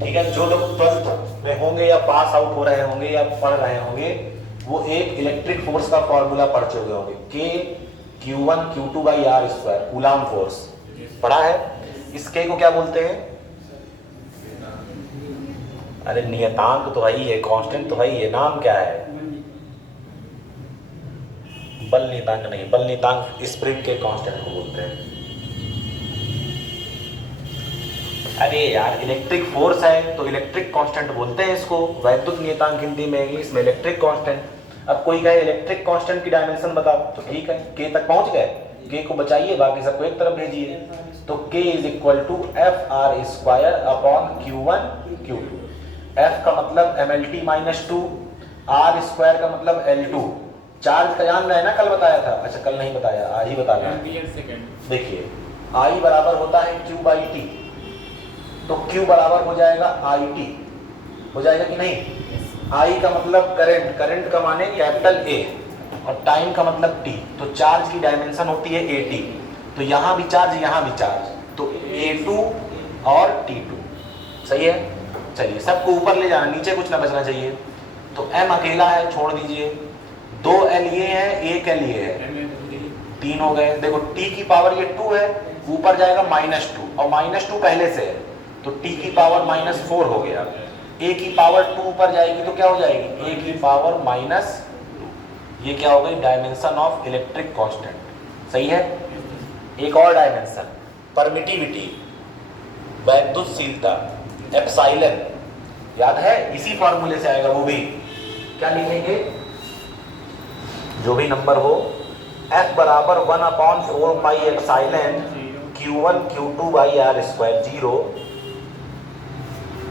ठीक है, जो लोग 12th में होंगे या पास आउट हो रहे होंगे या पढ़ रहे होंगे, वो एक इलेक्ट्रिक फोर्स का फॉर्मूला पढ़ चुके होंगे, K Q1 Q2/r², coulomb force पढ़ा है। इस K को क्या बोलते हैं, अरे नियतांक तो है ही है, कांस्टेंट तो है ही है, नाम क्या है, बल नियतांक नहीं, बल नियतांक स्प्रिंग के कांस्टेंट को बोलते हैं। अरे यार इलेक्ट्रिक फोर्स है तो इलेक्ट्रिक कांस्टेंट बोलते हैं इसको, वैद्युत नियतांक हिंदी में, इंग्लिश में इलेक्ट्रिक कांस्टेंट। अब कोई कहे इलेक्ट्रिक कांस्टेंट की डायमेंशन बताओ, तो ठीक है, के तक पहुंच गए, के को बचाइए, बाकी सबको एक तरफ भेजिए, तो K is equal to F R square upon Q1 Q2। F का मतलब mlt माइनस 2, आर स्क्वायर का मतलब L2। चार्ज का जान रहे ना, कल बताया था, अच्छा कल नहीं बताया, आज ही बता रहा है। देखिए I बराबर होता है Q/T, तो Q बराबर हो जाएगा IT, हो जाएगा कि नहीं। I का मतलब करंट, करंट का माने कैपिटल A, और टाइम का मतलब t, तो चार्ज की डायमेंशन होती है at, तो यहाँ भी चार्ज यहाँ भी चार्ज, तो a2 और t2, सही है। चलिए सबको ऊपर ले जाना, नीचे कुछ ना बचना चाहिए। तो m अकेला है, छोड़ दीजिए, 2 l ये है, 1 l ये है, 3 हो गए। देखो t की पावर ये 2 है, ऊपर जाएगा -2 और -2 पहले से है, तो t की पावर -4 हो गया। a की पावर 2 ऊपर जाएगी तो क्या हो जाएगी, a की पावर -2। ये क्या हो गई, डायमेंशन ऑफ इलेक्ट्रिक कांस्टेंट, सही है। एक और डायमेंशन, परमिटिविटी, वैद्युतशीलता, एप्सिलॉन, याद है, इसी फॉर्मूले से आएगा वो भी। क्या लिखेंगे, जो भी नंबर हो, F बराबर 1/4 pi epsilon Q1 Q2 by R square. 0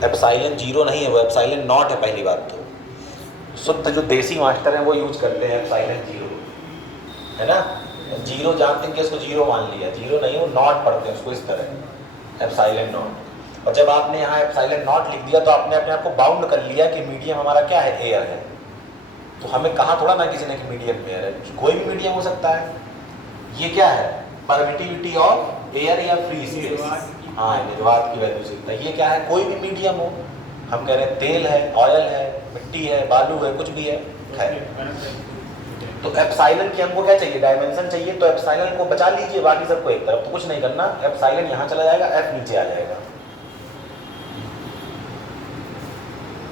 epsilon 0 नहीं है, वो एप्सिलॉन नॉट है। पहली बात तो शुद्ध जो देसी मास्टर हैं वो यूज करते हैं एप्सिलॉन 0, है ना। 0 जानते हैं कि इसको 0 मान लिया, 0 नहीं, वो नॉट पढ़ते हैं उसको इस तरह, एप्सिलॉन नॉट। और जब आपने यहाँ एप्सिलॉन नॉट लिख दिया तो आपने अपने आप को बाउंड कर लिया कि मीडियम हमारा क्या है, एयर है। तो हमें कहा थोड़ा ना किसी ने कि मीडियम एयर है, कोई भी मीडियम हो सकता है। ये क्या है, परमिटिविटी ऑफ एयर या फ्री स्पेस, हाँ निर्वात की वैद्युतशीलता। ये क्या है, कोई भी मीडियम हो, हम कह रहे हैं तेल है, ऑयल है, मिट्टी है, बालू है, कुछ भी है, खैर। तो एप्सिलॉन की हमको क्या चाहिए, डायमेंशन चाहिए, तो एप्सिलॉन को बचा लीजिए, बाकी सबको एक तरफ, तो कुछ नहीं करना, एप्सिलॉन यहाँ चला जाएगा, एफ नीचे आ जाएगा।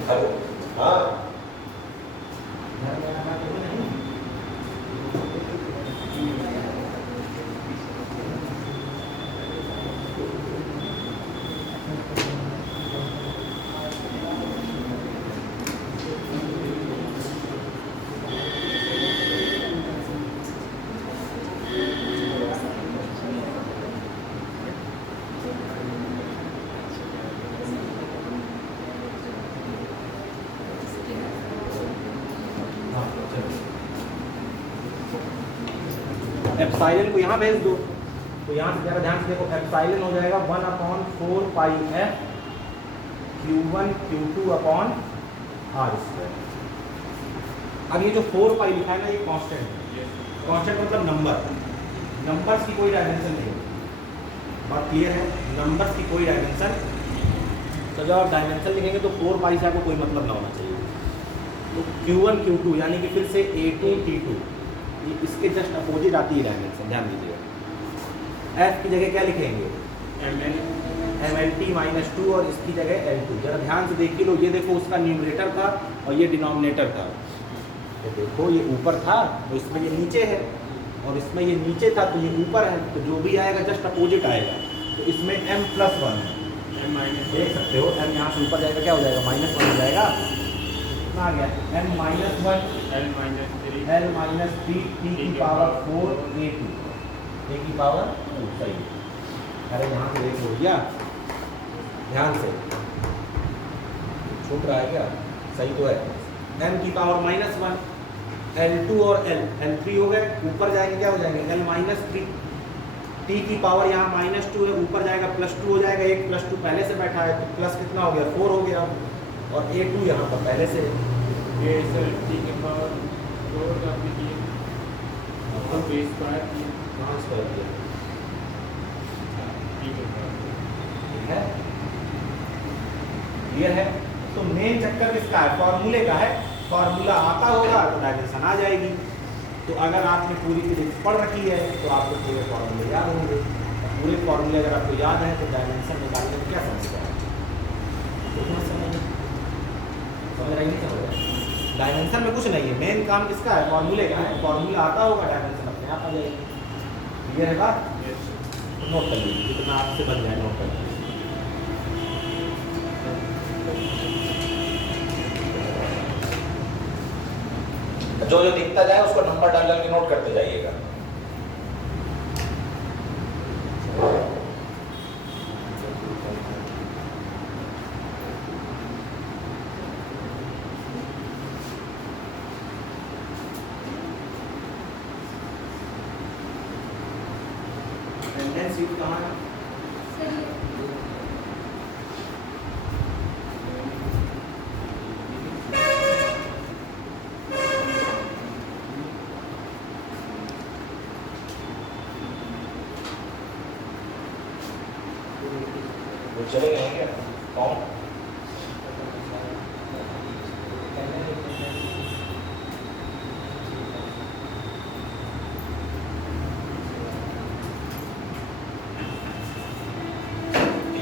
हेलो, हाँ एप्सिलॉन को यहाँ भेज दो, तो यहाँ से ज़रा ध्यान से देखो, एप्सिलॉन हो जाएगा 1/4 पाई F Q1 Q2 upon R square. अब ये जो 4 पाई लिखा है ना, ये कांस्टेंट है। कांस्टेंट मतलब नंबर, नंबर्स की कोई डायमेंशन नहीं है, बात क्लियर है, नंबर्स की कोई डायमेंशन। तो जब आप डायमेंशन लिखेंगे तो 4 पाई से आपको कोई मतलब ना होना चाहिए। तो Q1 Q2 यानी कि फिर से A2 T2, इसके जस्ट अपोजिट आती है डायमेंशन, ध्यान दीजिएगा। F की जगह क्या लिखेंगे, MLT -2 और इसकी जगह L2। जरा ध्यान से देख लो, ये देखो उसका न्यूमरेटर था और ये डिनोमिनेटर था, तो देखो ये ऊपर था तो इसमें ये नीचे है, और इसमें ये नीचे था तो ये ऊपर है, तो जो भी आएगा जस्ट अपोजिट आएगा। तो इसमें m+1 है, देख सकते हो, m यहाँ से ऊपर जाएगा, क्या हो जाएगा, -1 हो जाएगा। कितना आ गया, m-1 L-3 t की पावर 4 A2, a की पावर 2, सही। अरे यहाँ से देखो भैया, ध्यान से, छूट रहा है क्या, सही तो है। m की पावर -1, L2 और L3 हो गए, ऊपर जाएंगे क्या हो जाएंगे, L-3, t की पावर यहाँ -2 है, ऊपर जाएगा +2 हो जाएगा, 1 + 2 पहले से बैठा है, तो प्लस कितना हो गया, 4 हो गया, और A2 यहाँ पर पहले से ये सर t की पावर 4 का आपने किया, और बेस स्क्वायर किया, कहाँ स्क्वायर किया, ठीक है, क्लियर है। तो मेन चक्कर किसका है, फॉर्मूले का है। फॉर्मूला आता होगा तो डायमेंशन आ जाएगी। तो अगर आपने पूरी फिजिक्स पढ़ रखी है तो आपको पूरे फॉर्मूले याद होंगे, पूरे फॉर्मूले अगर आपको याद है तो डायमेंशन निकालने में क्या समस्या है, समझ रही नहीं, समझ रहे। डायमेंशन में कुछ नहीं है, मेन काम किसका है, फॉर्मूले का है। फॉर्मूला आता होगा, डायमेंशन अपने आप आ जाएगी। क्लियर है बात, नोट कर लीजिए, जितना आपसे बन जाए नोट कर लीजिए। जो जो दिखता जाए उसको नंबर डाल डाल के नोट करते जाइएगा। अटेंडेंस शीट कहाँ है, चले गए हैं क्या? कौन?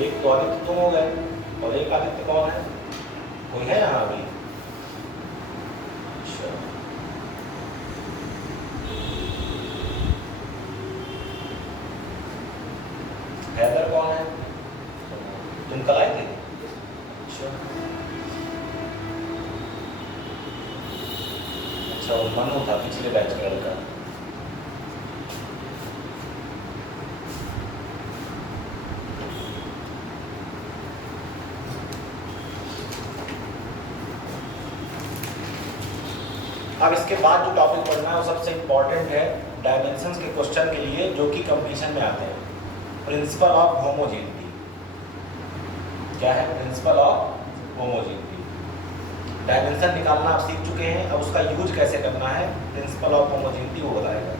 एक तो आदित्य तुम हो गए और एक आदित्य कौन है? कोई है यहाँ अभी? अच्छा, हैदर कौन है? तुम कल आए थे? अच्छा, वो मनु था पिछले बैच का लड़का। अब इसके बाद जो टॉपिक पढ़ना है वो सबसे इंपॉर्टेंट है डायमेंशंस के क्वेश्चन के लिए, जो कि कंपटीशन में आते हैं। Principle of homogeneity. क्या है? Principle of homogeneity. डायमेंशन निकालना आप सीख चुके हैं, अब उसका यूज कैसे करना है प्रिंसिपल ऑफ होमोजेनिटी वो बताएगा।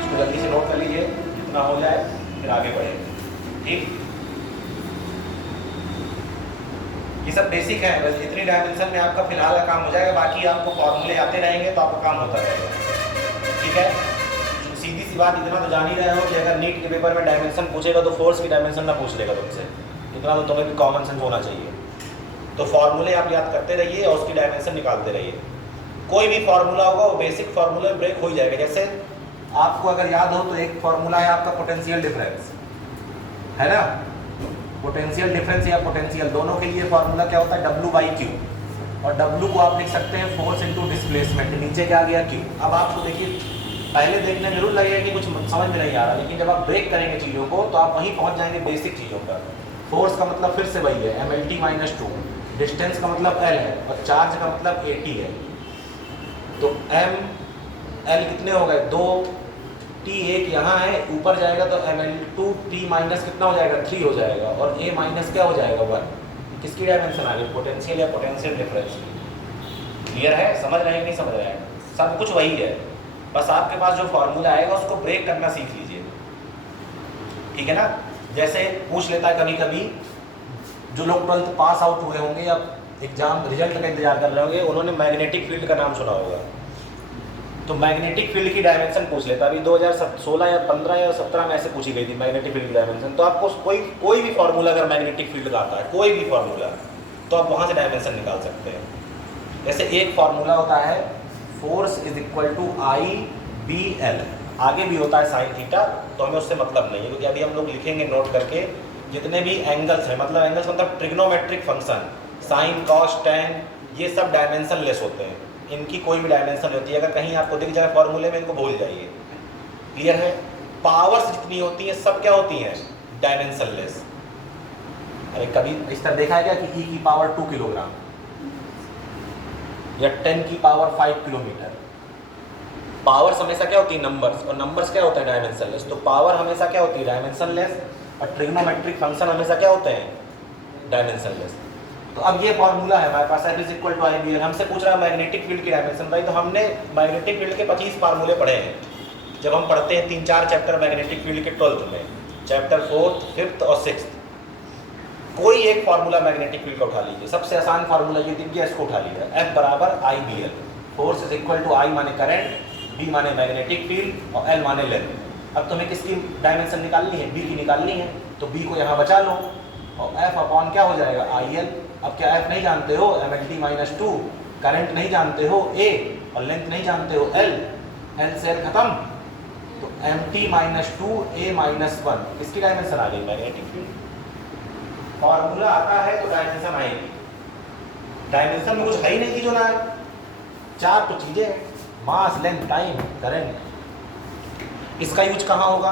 इसको जल्दी से नोट कर लीजिए, कितना हो जाए फिर आगे बढ़ेंगे। ठीक, ये सब बेसिक है, बस इतनी डायमेंशन में आपका फिलहाल का काम हो जाएगा, बाकी आपको फॉर्मूले आते रहेंगे तो आपका काम होता रहेगा। ठीक है, सीधी सी बात इतना तो जान ही रहे हो कि अगर नीट के पेपर में डायमेंशन पूछेगा तो फोर्स की डायमेंशन ना पूछ लेगा तुमसे, इतना तो तुम्हें भी कॉमन सेंस होना चाहिए। तो फॉर्मूले आप याद करते रहिए और उसकी डायमेंशन निकालते रहिए। कोई भी फार्मूला होगा वो बेसिक फार्मूला ब्रेक हो ही जाएगा। जैसे आपको अगर याद हो तो एक फार्मूला है आपका पोटेंशियल डिफरेंस, है ना? पोटेंशियल डिफरेंस या पोटेंशियल दोनों के लिए फार्मूला क्या होता है? W/Q, और W को आप लिख सकते हैं फोर्स इनटू डिस्प्लेसमेंट। नीचे क्या आ गया? Q। अब आपको देखिए, पहले देखने में जरूर लगेगा कि कुछ समझ में नहीं आ रहा, लेकिन जब आप ब्रेक करेंगे चीज़ों को तो आप वहीं पहुंच जाएंगे बेसिक चीज़ों पर। फोर्स का मतलब फिर से वही है mLT-2, डिस्टेंस का मतलब L है और चार्ज का मतलब AT है। तो mL कितने हो गए? 2, T एक यहाँ है, ऊपर जाएगा तो mL2T माइनस कितना हो जाएगा? 3 हो जाएगा, और A माइनस क्या हो जाएगा? 1। किसकी डायमेंशन आ गई? पोटेंशियल या पोटेंशियल डिफरेंस की। क्लियर है? समझ रहे हैं नहीं समझ रहे हैं? सब कुछ वही है, बस आपके पास जो फार्मूला आएगा उसको ब्रेक करना सीख लीजिए। ठीक है ना? जैसे पूछ लेता है कभी कभी, जो लोग 12th पास आउट हुए होंगे या एग्जाम रिजल्ट का इंतजार कर रहे होंगे, उन्होंने मैग्नेटिक फील्ड का नाम सुना होगा। तो मैग्नेटिक फील्ड की डायमेंशन पूछ लेता, अभी 2016 या 15 या 17 में ऐसे पूछी गई थी मैग्नेटिक फील्ड की डायमेंशन। तो आपको कोई भी फार्मूला अगर मैग्नेटिक फील्ड का आता है, कोई भी फार्मूला, तो आप वहाँ से डायमेंशन निकाल सकते हैं। जैसे एक फार्मूला होता है force is equal to I/BL, आगे भी होता है साइन थीटा, तो हमें उससे मतलब नहीं है, क्योंकि अभी हम लोग लिखेंगे नोट करके जितने भी एंगल्स हैं, मतलब एंगल्स मतलब trigonometric function, sine cos tan, ये सब डायमेंशन लेस होते हैं, इनकी कोई भी डायमेंशन होती है। अगर कहीं आपको दिख जाए फॉर्मूले में, इनको भूल जाइए। क्लियर है? पावर्स जितनी होती हैं सब क्या होती हैं? Dimension less. अरे कभी इस तरह देखा है क्या कि E की पावर 2 किलोग्राम या 10 की पावर 5 किलोमीटर? पावर्स हमेशा क्या होती है? नंबर्स, और नंबर्स क्या होता है? Dimension less. तो पावर हमेशा क्या होती है? डायमेंशन लेस, और ट्रिग्नोमेट्रिक फंक्शन हमेशा क्या होते हैं? Dimension less. तो अब ये फॉर्मूला है हमारे पास, F is equal to I/BL। हमसे पूछ रहा है मैग्नेटिक फील्ड की डायमेंशन भाई, तो हमने मैग्नेटिक फील्ड के 25 फार्मूले पढ़े हैं जब हम पढ़ते हैं 3-4 चैप्टर मैग्नेटिक फील्ड के 12th में, चैप्टर 4th, 5th और 6th। कोई एक फार्मूला मैग्नेटिक फील्ड का उठा लीजिए, सबसे आसान फार्मूला ये दिख गया, इसको उठा लीजिए, F बराबर I/BL। Force is equal to I माने करंट, B माने मैग्नेटिक फील्ड और L माने लेंथ। अब तुम्हें किसकी डायमेंशन निकालनी है? B की निकालनी है, तो B को यहाँ बचा लो और F अपॉन क्या हो जाएगा? IL। अब क्या F नहीं जानते हो? mLT-2, करंट नहीं जानते हो A, और लेंथ नहीं जानते हो L, L से L खत्म, तो MT-2 A-1 किसकी डायमेंशन आ गई? Magnetic field. फॉर्मूला आता है तो डायमेंशन आएगी। डायमेंशन में कुछ है ही नहीं की जो ना है, 4 तो चीजें हैं, मास, लेंथ, टाइम, करंट। इसका यूज कहाँ होगा?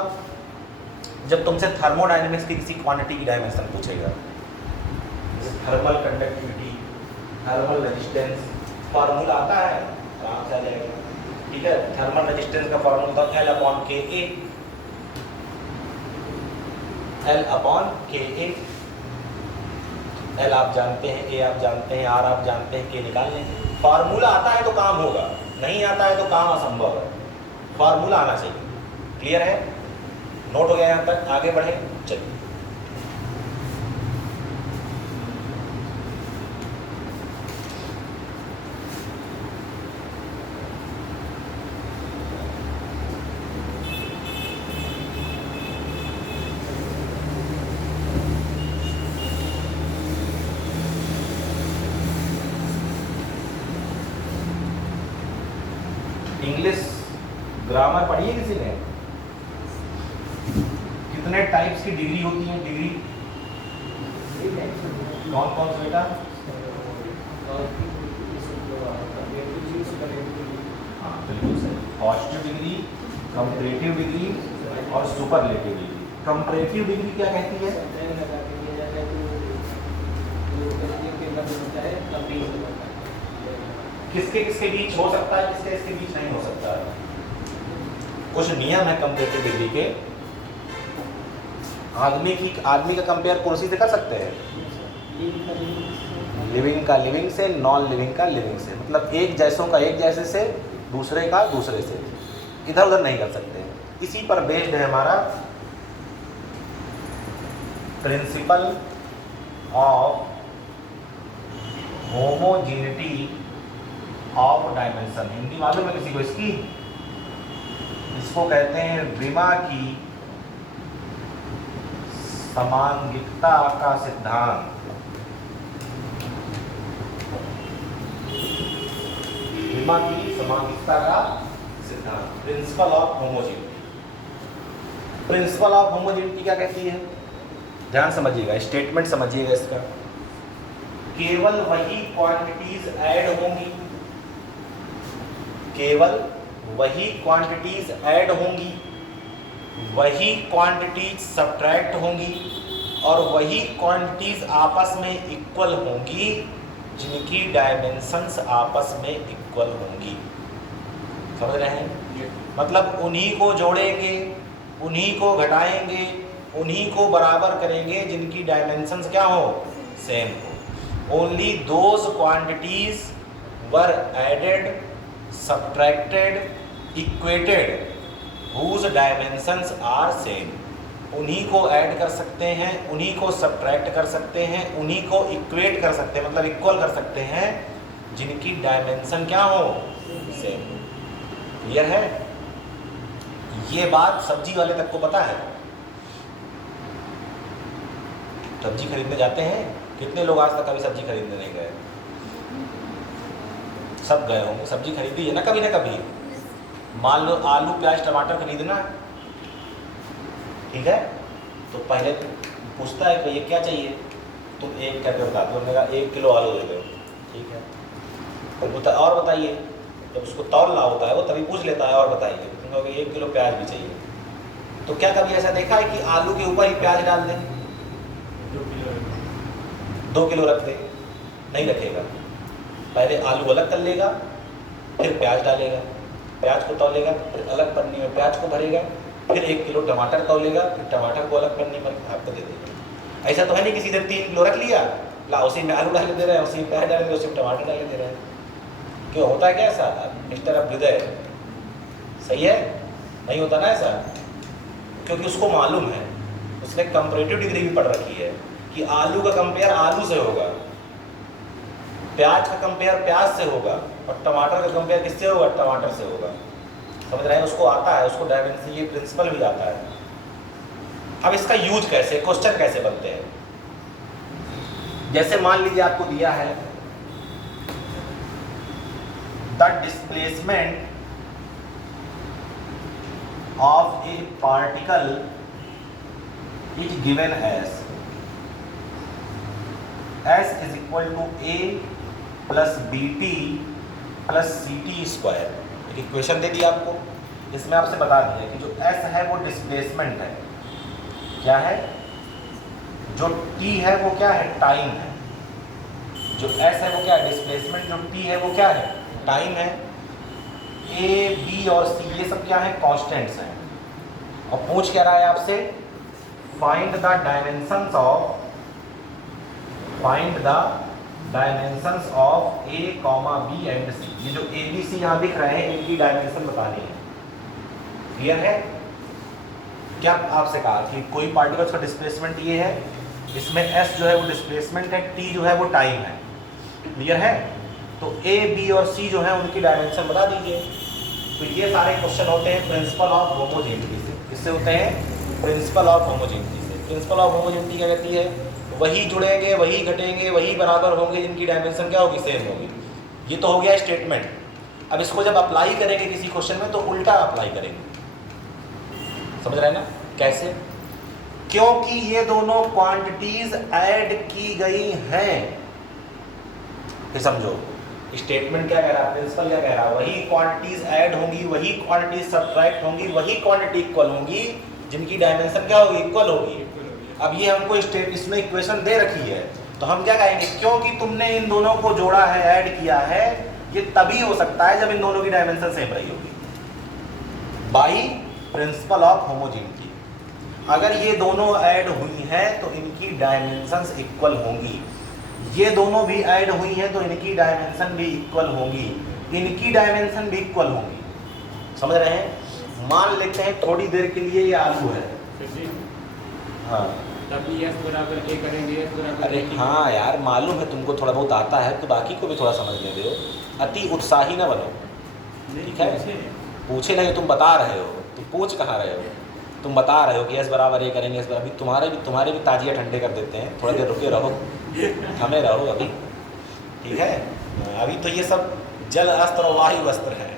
जब तुमसे थर्मोडायनेमिक्स की किसी क्वांटिटी की डायमेंशन पूछेगा, जैसे thermal conductivity, thermal resistance, formula आता है, आराम से आ जाएगा। ठीक है, थर्मल रेजिस्टेंस का फार्मूला था L/KA, L/KA। L आप जानते हैं, A आप जानते हैं, R आप जानते हैं, K निकाल लेंगे। फार्मूला आता है तो काम होगा, नहीं आता है तो काम असंभव है। फार्मूला आना चाहिए। क्लियर है? नोट हो गया यहाँ तक? आगे बढ़े, चलिए। इंग्लिश ग्रामर पढ़ी है किसी ने? कितने टाइप्स की डिग्री होती है? डिग्री कौन कौन से बेटा? हाँ बिल्कुल सही। पॉजिटिव डिग्री, कंपैरेटिव डिग्री और सुपरलेटिव डिग्री। कंपैरेटिव डिग्री क्या कहती है? किसके किसके बीच हो सकता है, किसके किसके बीच नहीं हो सकता है? कुछ नियम है कंपैरेटिव डिग्री के। आदमी का कंपेयर कुर्सी से कर सकते हैं? लिविंग का लिविंग से, नॉन लिविंग का लिविंग से, मतलब एक जैसों का एक जैसे से, दूसरे का दूसरे से, इधर उधर नहीं कर सकते। इसी पर बेस्ड है हमारा principle of homogeneity of dimension. Hindi मालूम है किसी को इसकी? इसको कहते हैं विमा की समांगिकता का सिद्धांत। विमा की समांगिकता का सिद्धांत, principle of homogeneity. Principle of homogeneity क्या कहती है? ध्यान समझिएगा, स्टेटमेंट समझिएगा इसका। केवल वही क्वांटिटीज ऐड होंगी, केवल वही क्वांटिटीज ऐड होंगी, वही क्वांटिटीज सब्ट्रैक्ट होंगी और वही क्वांटिटीज आपस में इक्वल होंगी जिनकी डायमेंशंस आपस में इक्वल होंगी। समझ रहे हैं? मतलब उन्हीं को जोड़ेंगे, उन्हीं को घटाएंगे, उन्हीं को बराबर करेंगे जिनकी डायमेंशंस क्या हो? सेम हो। Only those quantities were added, subtracted, equated whose dimensions are same। उन्हीं को ऐड कर सकते हैं, उन्हीं को सब्ट्रैक्ट कर सकते हैं, उन्हीं को इक्वेट कर सकते हैं, मतलब इक्वल कर सकते हैं जिनकी डायमेंशन क्या हो? सेम। क्लियर है? ये बात सब्जी वाले तक को पता है? सब्जी खरीदने जाते हैं? कितने लोग आज तक कभी सब्जी खरीदने नहीं गए? सब गए होंगे, सब्जी खरीदी है ना कभी ना कभी। मान लो आलू प्याज टमाटर खरीदना, ठीक है, तो पहले पूछता है कि ये क्या चाहिए, तुम एक करके बता दो, मेरा 1 किलो आलू दे दो, ठीक है। तो और बताइए, जब उसको तौलना होता है वो तभी पूछ लेता है और बताइए, तुम कहोगे 1 किलो प्याज भी चाहिए। तो क्या कभी ऐसा देखा है कि आलू के ऊपर ही प्याज डाल दें? 2 किलो रख दे? नहीं रखेगा। पहले आलू अलग कर लेगा, फिर प्याज डालेगा, प्याज को तौलेगा, फिर अलग पन्नी में प्याज को भरेगा, फिर 1 किलो टमाटर तौलेगा, फिर टमाटर को अलग पन्नी में आपको दे देगा। ऐसा तो है नहीं कि सीधे 3 किलो रख लिया, ला उसी में आलू डाल दे रहे हैं, उसी में प्याज डाल दे, उसी में टमाटर डाल दे रहे हैं। क्यों होता है क्या ऐसा मिस्टर अभ्युदय? सही है? नहीं होता ना ऐसा, क्योंकि उसको मालूम है, उसने कंपैरेटिव डिग्री भी पढ़ रखी है कि आलू का कंपेयर आलू से होगा, प्याज का कंपेयर प्याज से होगा और टमाटर का कंपेयर किससे होगा? टमाटर से होगा। समझ रहे हैं? उसको आता है, उसको डायमेंशन, ये प्रिंसिपल भी आता है। अब इसका यूज कैसे, क्वेश्चन कैसे बनते हैं? जैसे मान लीजिए आपको दिया है the displacement of a particle is given as S is equal to A plus BT plus CT square. एक इक्वेशन दे दी आपको, इसमें आपसे बता दिया कि जो S है वो डिस्प्लेसमेंट है, क्या है? जो T है वो क्या है? टाइम है। जो S है वो क्या है? डिस्प्लेसमेंट। जो T है वो क्या है? टाइम है। A, B और C ये सब क्या है? कॉन्स्टेंट्स हैं। और पूछ क्या रहा है आपसे? Find the dimensions of A, B and C। ये जो A, B, C यहाँ दिख रहे हैं, इनकी डायमेंशन बतानी है। क्लियर है? क्या आपसे कहा कि कोई पार्टिकल्स का डिस्प्लेसमेंट ये है, इसमें S जो है वो डिस्प्लेसमेंट है, T जो है वो टाइम है। क्लियर है? तो A, B और C जो है उनकी डायमेंशन बता दीजिए। तो ये सारे क्वेश्चन होते हैं प्रिंसिपल ऑफ होमोजेनिटी से। किससे होते हैं? प्रिंसिपल ऑफ होमोजेनिटी से। प्रिंसिपल ऑफ होमोजेनिटी क्या कहती है? वही जुड़ेंगे, वही घटेंगे, वही बराबर होंगे जिनकी डायमेंशन क्या होगी? सेम होगी। ये तो हो गया स्टेटमेंट। अब इसको जब अप्लाई करेंगे किसी क्वेश्चन में तो उल्टा अप्लाई करेंगे, समझ रहे हैं ना कैसे? क्योंकि ये दोनों क्वांटिटीज ऐड की गई हैं। फिर समझो स्टेटमेंट क्या कह रहा है, प्रिंसिपल क्या कह रहा है, वही क्वांटिटीज ऐड होंगी, वही क्वांटिटीज सब्ट्रैक्ट होंगी, वही क्वांटिटी इक्वल होंगी जिनकी डायमेंशन क्या होगी, इक्वल होगी। अब ये हमको इसमें इक्वेशन दे रखी है तो हम क्या कहेंगे, क्योंकि तुमने इन दोनों को जोड़ा है, ऐड किया है, ये तभी हो सकता है जब इन दोनों की डायमेंशन सेम रही होगी बाई प्रिंसिपल ऑफ होमोजेनिटी। अगर ये दोनों ऐड हुई हैं तो इनकी डायमेंशंस इक्वल होंगी, ये दोनों भी ऐड हुई हैं तो इनकी डायमेंशन भी इक्वल होंगी, इनकी डायमेंशन भी इक्वल होंगी। समझ रहे हैं? मान लेते हैं थोड़ी देर के लिए ये आलू है, हाँ तभी s बराबर a करेंगे, s बराबर अरे a। हाँ यार मालूम है तुमको, थोड़ा बहुत आता है तो बाकी को भी थोड़ा समझने दो, अति उत्साही ना बनो, ठीक है? पूछे नहीं, तुम बता रहे हो, तुम पूछ कहाँ रहे हो, तुम बता रहे हो कि s बराबर a करेंगे, s बराबर, तुम्हारे भी ताजिया ठंडे कर देते हैं, थोड़ा देर रुके रहो, हमें रहो अभी, ठीक है? अभी तो ये सब जल अस्त्र और वायु अस्त्र है,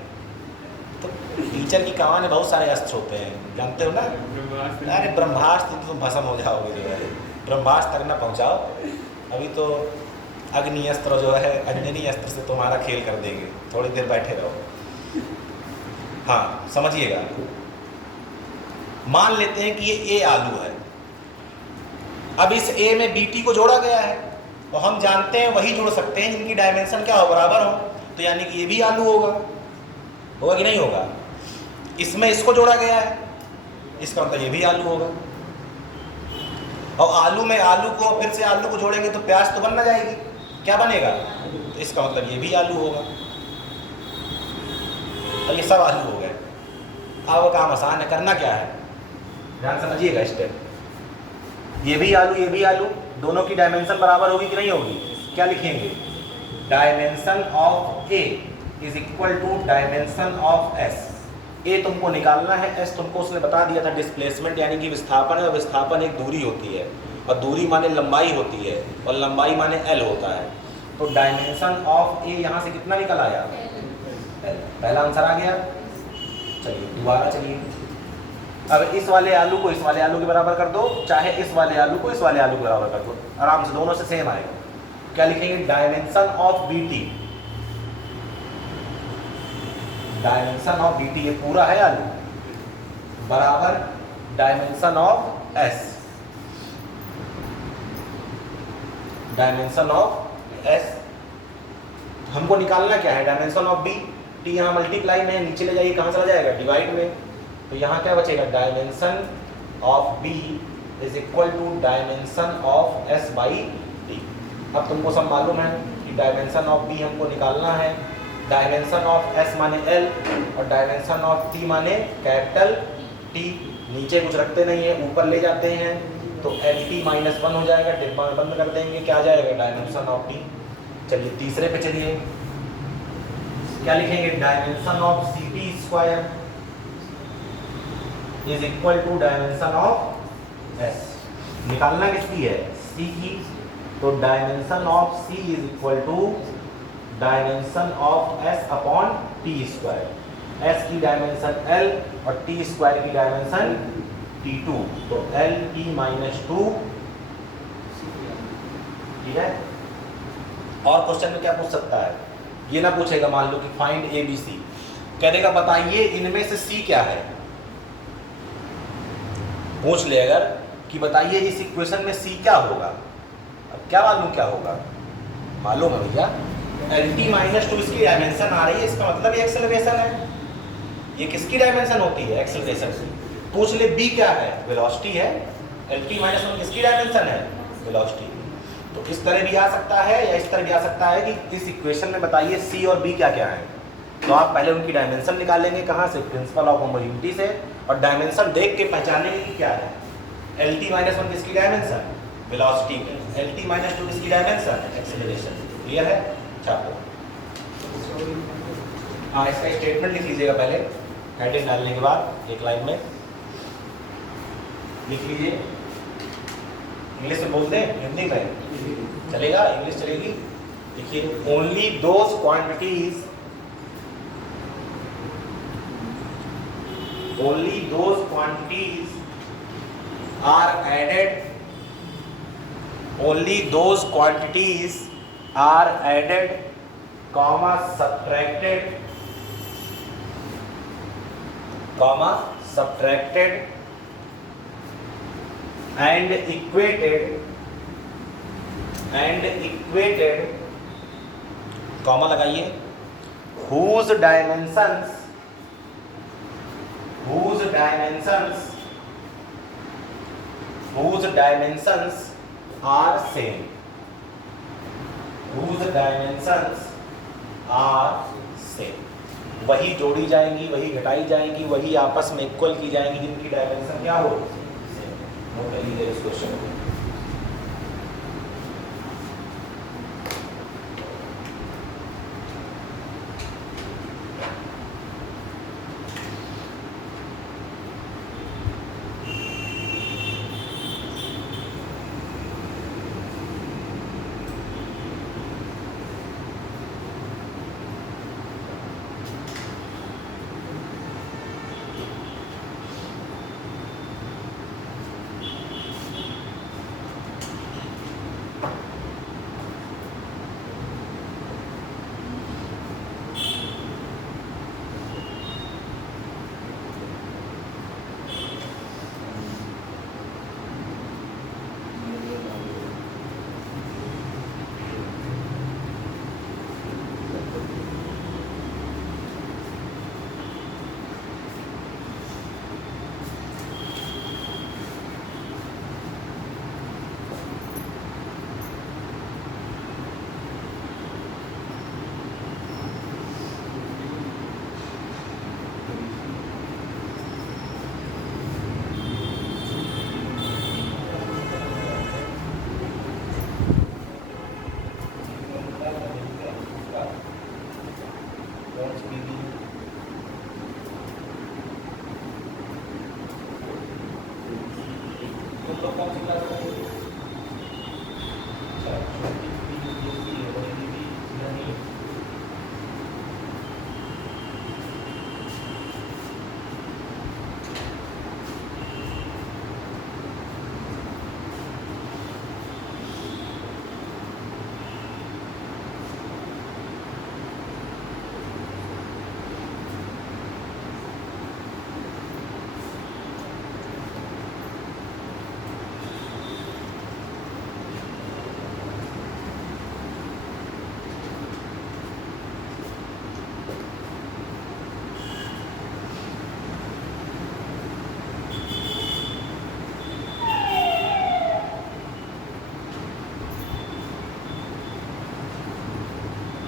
तो टीचर की कमान में बहुत सारे अस्त्र होते हैं, जानते हो ना? अरे ब्रह्मास्त्र तो तुम भस्म हो जाओगे, जो है ब्रह्मास्त्र तक ना पहुँचाओ, अभी तो अग्नि अस्त्र जो है, अंजनी अस्त्र से तुम्हारा खेल कर देंगे, थोड़ी देर बैठे रहो। हाँ समझिएगा, मान लेते हैं कि ये a आलू है, अब इस a में bt को जोड़ा गया है और हम जानते हैं वही जोड़ सकते हैं जिनकी डायमेंशन क्या हो, बराबर हो, तो यानी कि ये भी आलू होगा कि नहीं होगा? इसमें इसको जोड़ा गया है, इसका मतलब ये भी आलू होगा, और आलू में आलू को फिर से आलू को जोड़ेंगे तो प्याज तो बन ना जाएगी, क्या बनेगा? तो इसका मतलब ये भी आलू होगा, और ये सब आलू हो गए। अब वो काम आसान है, करना क्या है, ध्यान समझिएगा स्टेप, ये भी आलू, दोनों की डायमेंशन बराबर होगी कि नहीं होगी? क्या लिखेंगे? Dimension of A is equal to dimension of S. A तुमको निकालना है, एस तुमको उसने बता दिया था डिस्प्लेसमेंट यानी कि विस्थापन है, और विस्थापन एक दूरी होती है, और दूरी माने लंबाई होती है, और लंबाई माने एल होता है। तो डायमेंशन ऑफ ए यहाँ से कितना निकल आया? पहला आंसर आ गया। चलिए दोबारा चलिए, अब इस वाले आलू को इस वाले आलू के बराबर कर दो, चाहे इस वाले आलू को इस वाले आलू के बराबर कर दो, आराम से दोनों से सेम आएगा। क्या लिखेंगे? Dimension of BT, dimension of BT, ये पूरा है आलू, बराबर dimension of S, dimension of S. हमको निकालना क्या है? Dimension of B. टी यहाँ मल्टीप्लाई में, नीचे ले जाइए, कहाँ चला जाएगा? डिवाइड में, तो यहाँ क्या बचेगा? Dimension of B is equal to dimension of S by T. अब तुमको सब मालूम है कि डायमेंशन ऑफ बी हमको निकालना है, डायमेंशन ऑफ एस माने एल और डायमेंशन ऑफ टी माने कैपिटल टी। नीचे कुछ रखते नहीं है, ऊपर ले जाते हैं तो एल टी माइनस 1 हो जाएगा, डिब्बा में बंद कर देंगे, क्या आ जाएगा? Dimension of T. चलिए तीसरे पे चलिए, क्या लिखेंगे? Dimension of C T square is equal to dimension of S. निकालना किसकी है? सी की, तो dimension of C is equal to dimension of S upon T square. S की डायमेंशन एल और टी स्क्वायर की डायमेंशन T2, तो L T minus 2, ठीक है। और क्वेश्चन में क्या पूछ सकता है? ये ना पूछेगा मान लो कि फाइंड ए बी सी, कह देगा बताइए इनमें से सी क्या है। पूछ ले अगर कि बताइए इस इक्वेशन में सी क्या होगा, अब क्या मालूम क्या होगा? मालूम है भैया, एल टी माइनस 2 इसकी डायमेंशन आ रही है, इसका मतलब ये एक्सेलरेशन है। ये किसकी डायमेंशन होती है? एक्सेलरेशन की। पूछ ले बी क्या है? वेलोसिटी है। एल टी माइनस 1 किसकी डायमेंशन है? वेलोसिटी। तो इस तरह भी आ सकता है या इस तरह भी आ सकता है कि इस इक्वेशन में बताइए सी और बी क्या क्या है। तो आप पहले उनकी डायमेंशन निकालेंगे, कहाँ से? प्रिंसिपल ऑफ होमोजेनिटी से, और डायमेंशन देख के पहचानेंगे कि क्या है। एल टी माइनस 1 किसकी डायमेंशन? वेलोसिटी में। एल टी माइनस 2 किसकी डायमेंशन? एक्सेलरेशन। क्लियर है? छात्रों हाँ, इसका स्टेटमेंट लिख लीजिएगा पहले, हेडिंग डालने के बाद एक लाइन में लिख लीजिए। इंग्लिश में बोल दें, हिंदी में चलेगा? इंग्लिश चलेगी। देखिए, only those quantities only those quantities are added, only those quantities are added, comma subtracted, comma subtracted and equated, comma लगाइए, whose dimensions are same, whose dimensions are same, वही जोड़ी जाएंगी, वही घटाई जाएंगी, वही आपस में इक्वल की जाएंगी जिनकी डायमेंशन क्या हो, सेम। नोट कर लीजिए इस क्वेश्चन को।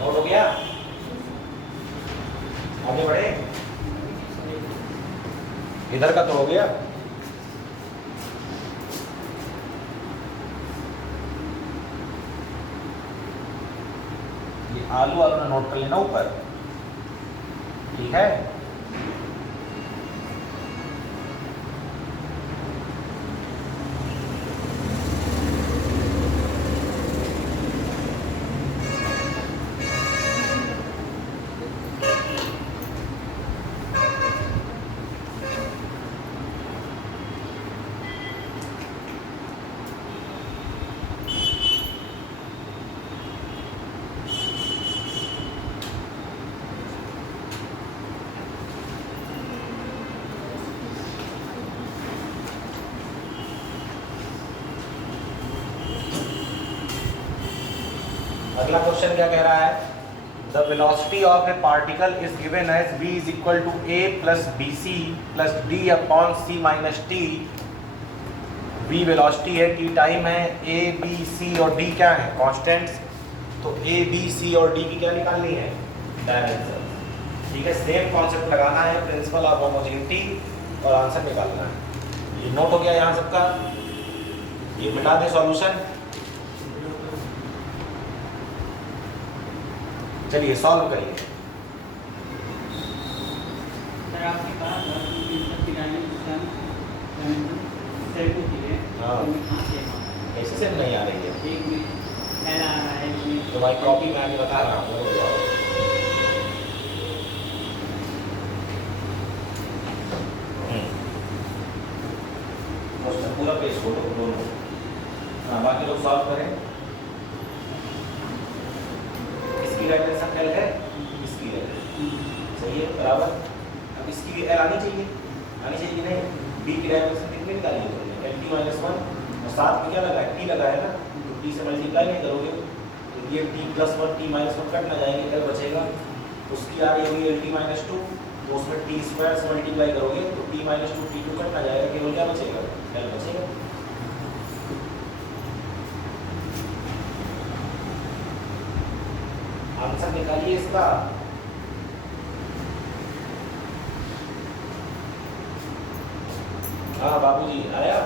नोट हो गया, आगे बढ़े, इधर का तो हो गया। ये आलू आपने नोट कर लेना ऊपर, ठीक है। अगला क्वेश्चन क्या कह रहा है, the velocity of a particle is given as v is equal to a plus B C plus D upon C minus T. v velocity है, t टाइम है, a b c और d क्या है, constants. तो a b c और d की क्या निकालनी है, डायमेंशन। ठीक है, सेम कॉन्सेप्ट लगाना है, प्रिंसिपल ऑफ होमोजेनिटी, और आंसर निकालना है। ये नोट हो गया यहाँ सबका, ये मिटा दे सॉल्यूशन। चलिए सॉल्व करिए। सर आपने कहा था कि इन सब की डायमेंशन सेट होती है, हाँ। तो कहाँ से मापा? कैसे से नहीं आ रही है, एक में एल आ रहा है, एक में तो भाई कॉपी में आगे बता रहा हूँ। के लोग सॉल्व करें। इसकी डायमेंशन एल है, इसकी एल है, सही है बराबर। अब इसकी भी एल आनी चाहिए कि नहीं? बी की डायमेंशन कितनी निकाली है तुमने? एल टी माइनस 1 और साथ में क्या लगा है? टी लगा है ना, तो टी से मल्टीप्लाई नहीं करोगे तो ये T plus 1 T minus 1 cut ना जाएंगे, एल बचेगा। उसकी आ रही होगी एल टी माइनस 2, तो उसमें टी स्क्वायर से मल्टीप्लाई करोगे तो टी माइनस 2 टी 2 कट ना जाएगा, केवल क्या बचेगा? एल बचेगा। आंसर निकालिए इसका। हाँ बाबूजी आया?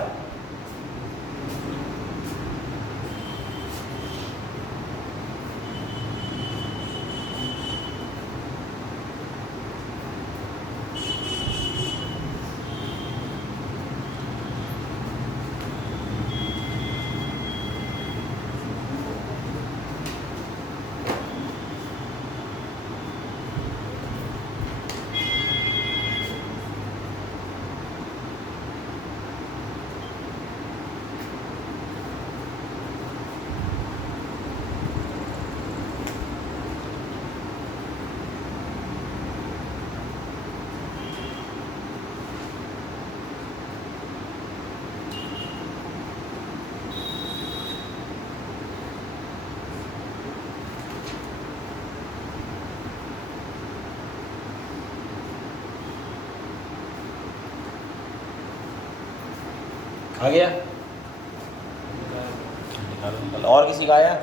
आ गया? और किसी का आया?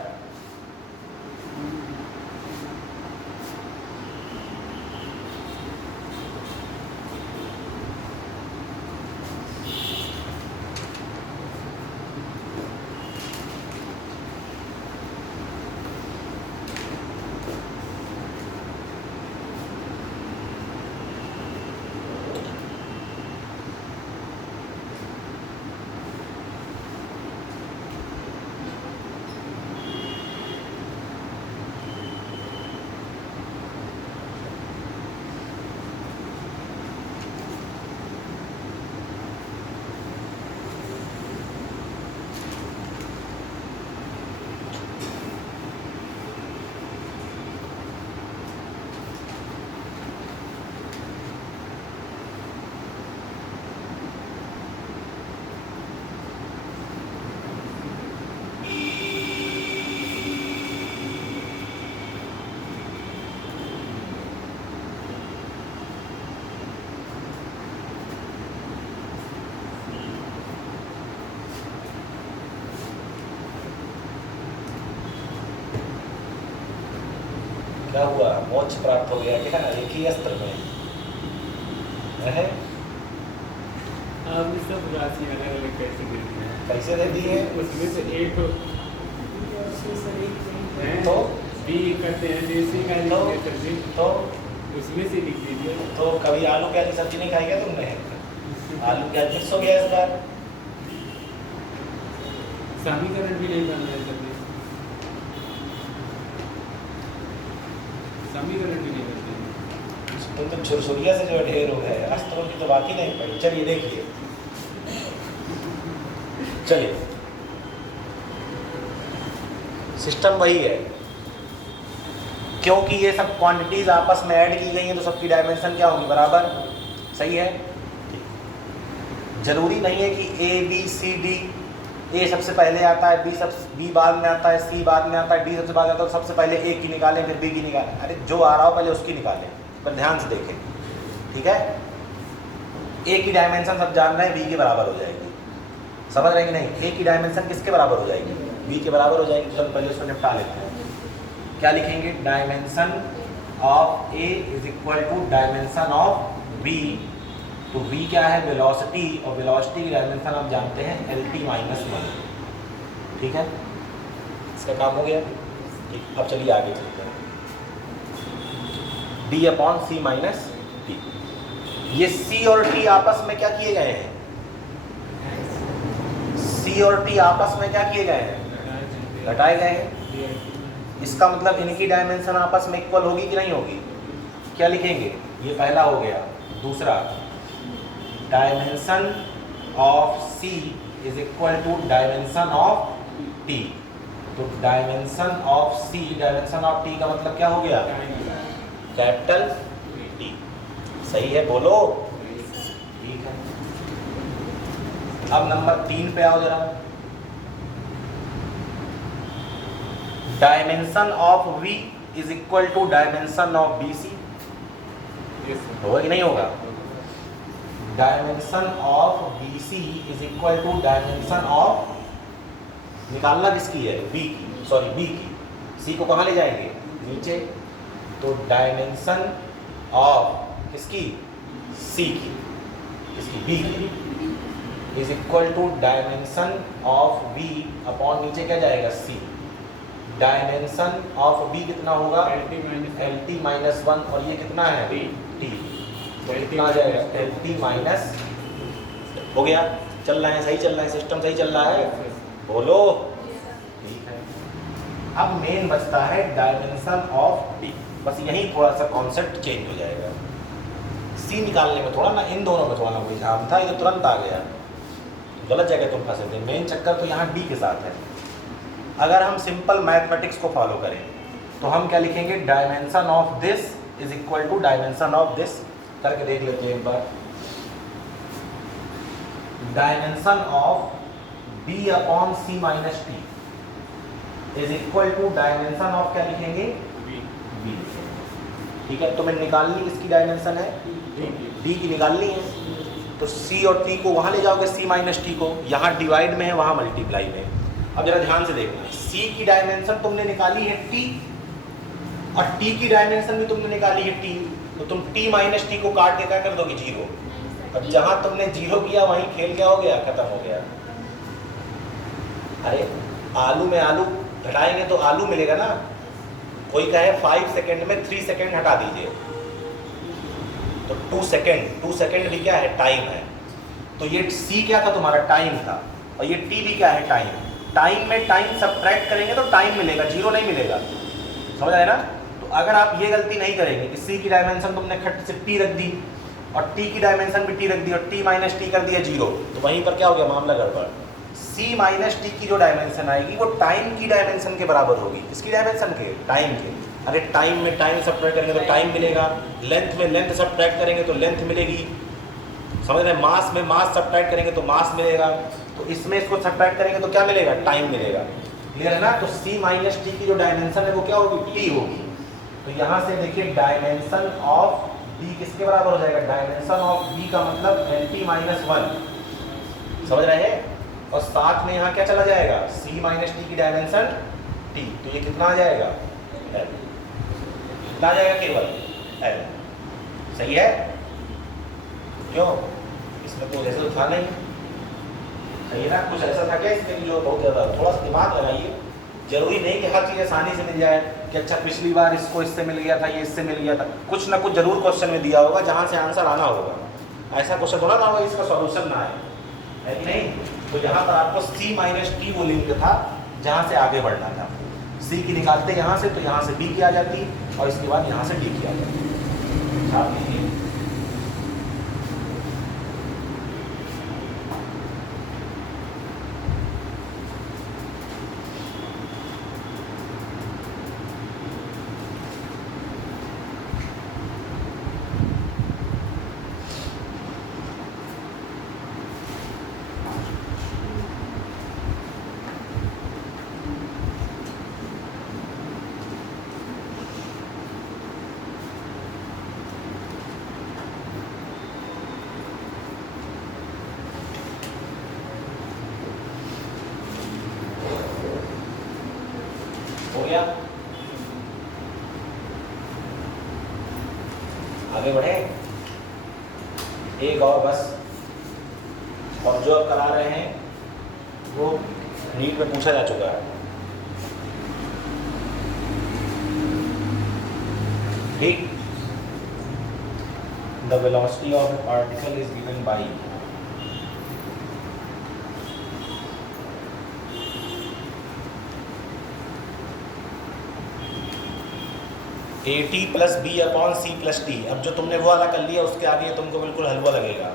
क्या हुआ? मोक्ष प्राप्त हो गया क्या एक ही अस्त्र में? है आपने सब राशि अलग अलग कैसे दे दी है? कैसे दे दिए? उसमें से एक है तो बी करते हैं देसी का तो सब्जी, तो उसमें से लिख दीजिए। तो कभी आलू प्याज की सब्जी नहीं खाई क्या तुमने? आलू प्याज मिक्स हो गया इस बार। समीकरण भी नहीं बन रहे सब्जी, समीकरण भी नहीं बनते। तुम तो छुरछुरिया से जो ढेर हो है, अस्त्रों की तो बात ही नहीं पड़ी। चलिए देखिए, चलिए सिस्टम वही है, क्योंकि ये सब क्वांटिटीज आपस में ऐड की गई हैं तो सबकी डायमेंशन क्या होगी? बराबर। सही है? जरूरी नहीं है कि ए बी सी डी, ए सबसे पहले आता है, बी बाद में आता है, सी बाद में आता है, डी सबसे बाद आता है, तो सबसे पहले ए की निकालें फिर बी की निकालें। अरे जो आ रहा हो पहले उसकी निकालें, पर ध्यान से देखें, ठीक है? ए की डायमेंशन सब जान रहे हैं, बी के बराबर हो जाएगी। समझ रहे हैं कि नहीं? ए की डायमेंशन किसके बराबर हो जाएगी? बी के बराबर हो जाएगी। चलो पहले उसको निपटा लेते हैं। क्या लिखेंगे? Dimension of A is equal to dimension of B. तो v क्या है? वेलोसिटी, और वेलोसिटी की डायमेंशन आप जानते हैं एल टी माइनस 1। ठीक है, इसका काम हो गया। ठीक, अब चलिए आगे चलते हैं। d upon C minus T. ये c और t आपस में क्या किए गए हैं? c और t आपस में क्या किए गए हैं? घटाए गए हैं। इसका मतलब इनकी डायमेंशन आपस में इक्वल होगी कि नहीं होगी? क्या लिखेंगे? ये पहला हो गया। दूसरा, dimension of C is equal to dimension of T. तो dimension of C, dimension of T का मतलब क्या हो गया? Capital T. सही है, बोलो। ठीक है, अब नंबर 3 पे आओ जरा। Dimension of V is equal to dimension of BC। होगा कि नहीं होगा? Dimension of BC is equal to dimension of, निकालना किसकी है? B की, सॉरी B की। C को कहाँ ले जाएंगे? नीचे। तो डायमेंशन ऑफ किसकी? C की, किसकी? B की, is equal to dimension of B upon नीचे क्या जाएगा? C। डायमेंशन ऑफ B कितना होगा? LT माइनस 1, और ये कितना है? T। तो कितना आ जाएगा? LT माइनस, हो गया? चल रहा है, सही चल रहा है, सिस्टम सही चल रहा है, बोलो। ठीक है, अब मेन बचता है डायमेंशन ऑफ T। बस यही थोड़ा सा कॉन्सेप्ट चेंज हो जाएगा। C निकालने में थोड़ा ना, इन दोनों में थोड़ा ना कोई झाम था, ये तो तुरंत आ गया। गलत जगह तुम फंसे थे, मेन चक्कर तो यहाँ D के साथ है। अगर हम सिंपल मैथमेटिक्स को फॉलो करें तो हम क्या लिखेंगे? Dimension of this is equal to dimension of this. करके देख लेते हैं एक बार। Dimension of B upon C minus T is equal to dimension of, क्या लिखेंगे? B। ठीक है, तो मैं निकालनी किसकी डायमेंशन है? D की निकालनी है। तो C और T को वहाँ ले जाओगे, C माइनस टी को, यहाँ डिवाइड में है, वहाँ मल्टीप्लाई में। अब जरा ध्यान से देखना, C की डायमेंशन तुमने निकाली है T, और T की डायमेंशन भी तुमने निकाली है T। तो तुम T माइनस टी को काट के क्या कर दोगे? 0। अब जहाँ तुमने 0 किया वहीं खेल क्या हो गया? खत्म हो गया। अरे आलू में आलू घटाएंगे तो आलू मिलेगा ना। कोई कहे 5 सेकेंड में 3 सेकेंड हटा दीजिए, तो 2 सेकेंड, 2 सेकेंड भी क्या है? टाइम है। तो ये C क्या था? तुम्हारा टाइम था, और ये T भी क्या है? टाइम। टाइम में टाइम सब्ट्रैक्ट करेंगे तो टाइम मिलेगा, 0 नहीं मिलेगा। समझ आए ना? तो अगर आप ये गलती नहीं करेंगे कि C की डायमेंशन तुमने खट से T रख दी, और T की डायमेंशन भी T रख दी, और T माइनस टी कर दिया 0, तो वहीं पर क्या हो गया? मामला गड़बड़। C माइनस टी की जो डायमेंशन आएगी वो टाइम की डायमेंशन के बराबर होगी। किसकी डायमेंशन के? टाइम के। अरे टाइम में टाइम सब्ट्रैक्ट करेंगे तो टाइम मिलेगा, लेंथ में लेंथ सब्ट्रैक्ट करेंगे तो लेंथ मिलेगी। समझ रहे? मास में मास सब्ट्रैक्ट करेंगे तो मास मिलेगा, तो इसमें इसको सब्ट्रैक्ट करेंगे तो क्या मिलेगा? टाइम मिलेगा। क्लियर है ना? तो C माइनस टी की जो डायमेंशन है वो क्या होगी? T होगी। तो यहाँ से देखिए डायमेंशन ऑफ D किसके बराबर हो जाएगा? डायमेंशन ऑफ B का मतलब LT माइनस 1। समझ रहे हैं? और साथ में यहाँ क्या चला जाएगा? C माइनस टी की डायमेंशन T। तो ये कितना आ जाएगा? L। कितना आ जाएगा? केवल L। सही है? क्यों? इसमें तो जैसे तो था नहीं। सही है ना? कुछ ऐसा था क्या इसमें जो बहुत ज़्यादा? थोड़ा सा दिमाग लगाइए। जरूरी नहीं कि हर चीज़ आसानी से मिल जाए कि अच्छा पिछली बार इसको इससे मिल गया था, ये इससे मिल गया था। कुछ ना कुछ जरूर क्वेश्चन में दिया होगा जहाँ से आंसर आना होगा। ऐसा क्वेश्चन थोड़ा ना होगा इसका सॉल्यूशन ना आए, है कि नहीं? तो यहाँ पर आपको C माइनस टी वो लिंक था जहाँ से आगे बढ़ना था। C की निकालते यहाँ से, तो यहाँ से B की आ जाती, और इसके बाद यहाँ से D की आ जाती। छाप लीजिए। हो गया? आगे बढ़े? एक और बस। और जो अब करा रहे हैं वो नीट में पूछा जा चुका है। ठीक? The velocity of a particle is given by AT plus B upon C plus T. अब जो तुमने वो वाला कर लिया उसके आगे तुमको बिल्कुल हलवा लगेगा।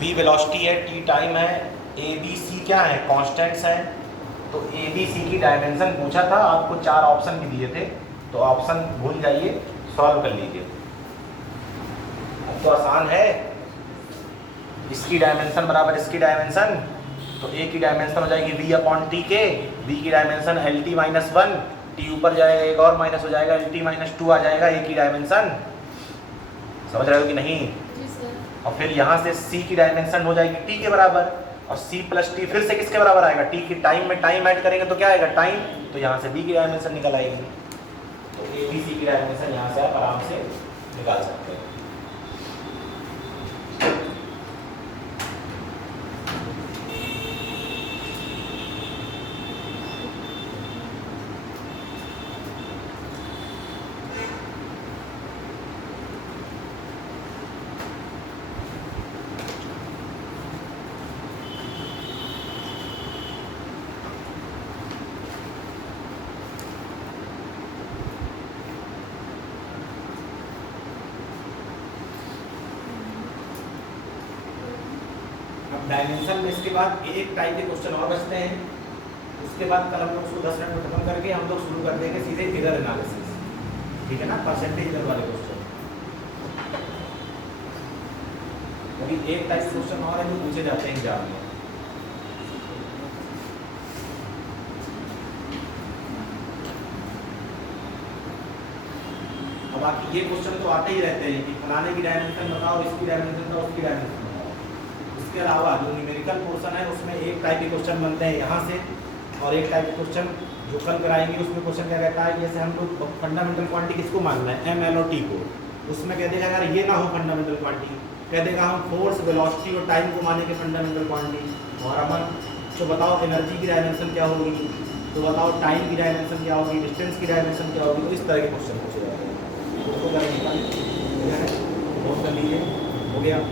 V वेलोसिटी है, T टाइम है, A B C क्या है? कॉन्स्टेंट्स हैं, तो ए बी सी की डायमेंशन पूछा था, आपको 4 ऑप्शन भी दिए थे, तो ऑप्शन भूल जाइए, सॉल्व कर लीजिए। अब तो आसान है, इसकी डायमेंशन बराबर इसकी डायमेंशन, तो ए की डायमेंशन हो जाएगी v अपॉन टी के, बी की dimension L T minus one, T ऊपर जाएगा एक और माइनस हो जाएगा एल टी माइनस टू आ जाएगा ए की डायमेंशन। समझ रहे हो कि नहीं? जी सर। और फिर यहाँ से c की डायमेंशन हो जाएगी t के बराबर, और c प्लस टी फिर से किसके बराबर आएगा? t की टाइम में टाइम ऐड करेंगे तो क्या आएगा? टाइम। तो यहाँ से b की डायमेंशन निकल आएगी, तो ए बी सी की डायमेंशन यहाँ से आप आराम से निकाल सकते हैं। अब डायमेंशन में इसके बाद एक टाइप के क्वेश्चन और बचते हैं, उसके बाद कल हम लोग उसको 10 मिनट में खत्म करके हम लोग शुरू कर देंगे सीधे एरर एनालिसिस, ठीक है ना, परसेंटेज एरर वाले क्वेश्चन। अभी एक टाइप के क्वेश्चन और है जो पूछे जाते हैं एग्जाम में। अब बाकी ये क्वेश्चन तो आते ही रहते हैं कि फलाने की डायमेंशन बताओ, इसकी डायमेंशन बताओ, उसकी डायमेंशन बताओ। इसके अलावा जो न्यूमेरिकल पोर्शन है उसमें एक टाइप के क्वेश्चन बनते हैं यहाँ से, और एक टाइप के क्वेश्चन जो कल कराएंगे उसमें क्वेश्चन क्या रहता है, जैसे हम लोग फंडामेंटल क्वांटिटी किसको मानना है, एम एल और टी को, उसमें कह देगा अगर ये ना हो फंडामेंटल क्वांटिटी, कह देगा हम फोर्स वेलोसिटी और टाइम को मानेंगे फंडामेंटल क्वांटिटी, और अमन तो बताओ एनर्जी की डायमेंशन क्या होगी, तो बताओ टाइम की डायमेंशन क्या होगी, डिस्टेंस की डायमेंशन क्या होगी। तो इस तरह के क्वेश्चन पूछे जाते हैं, उसको नोट कर लीजिए, हो गया।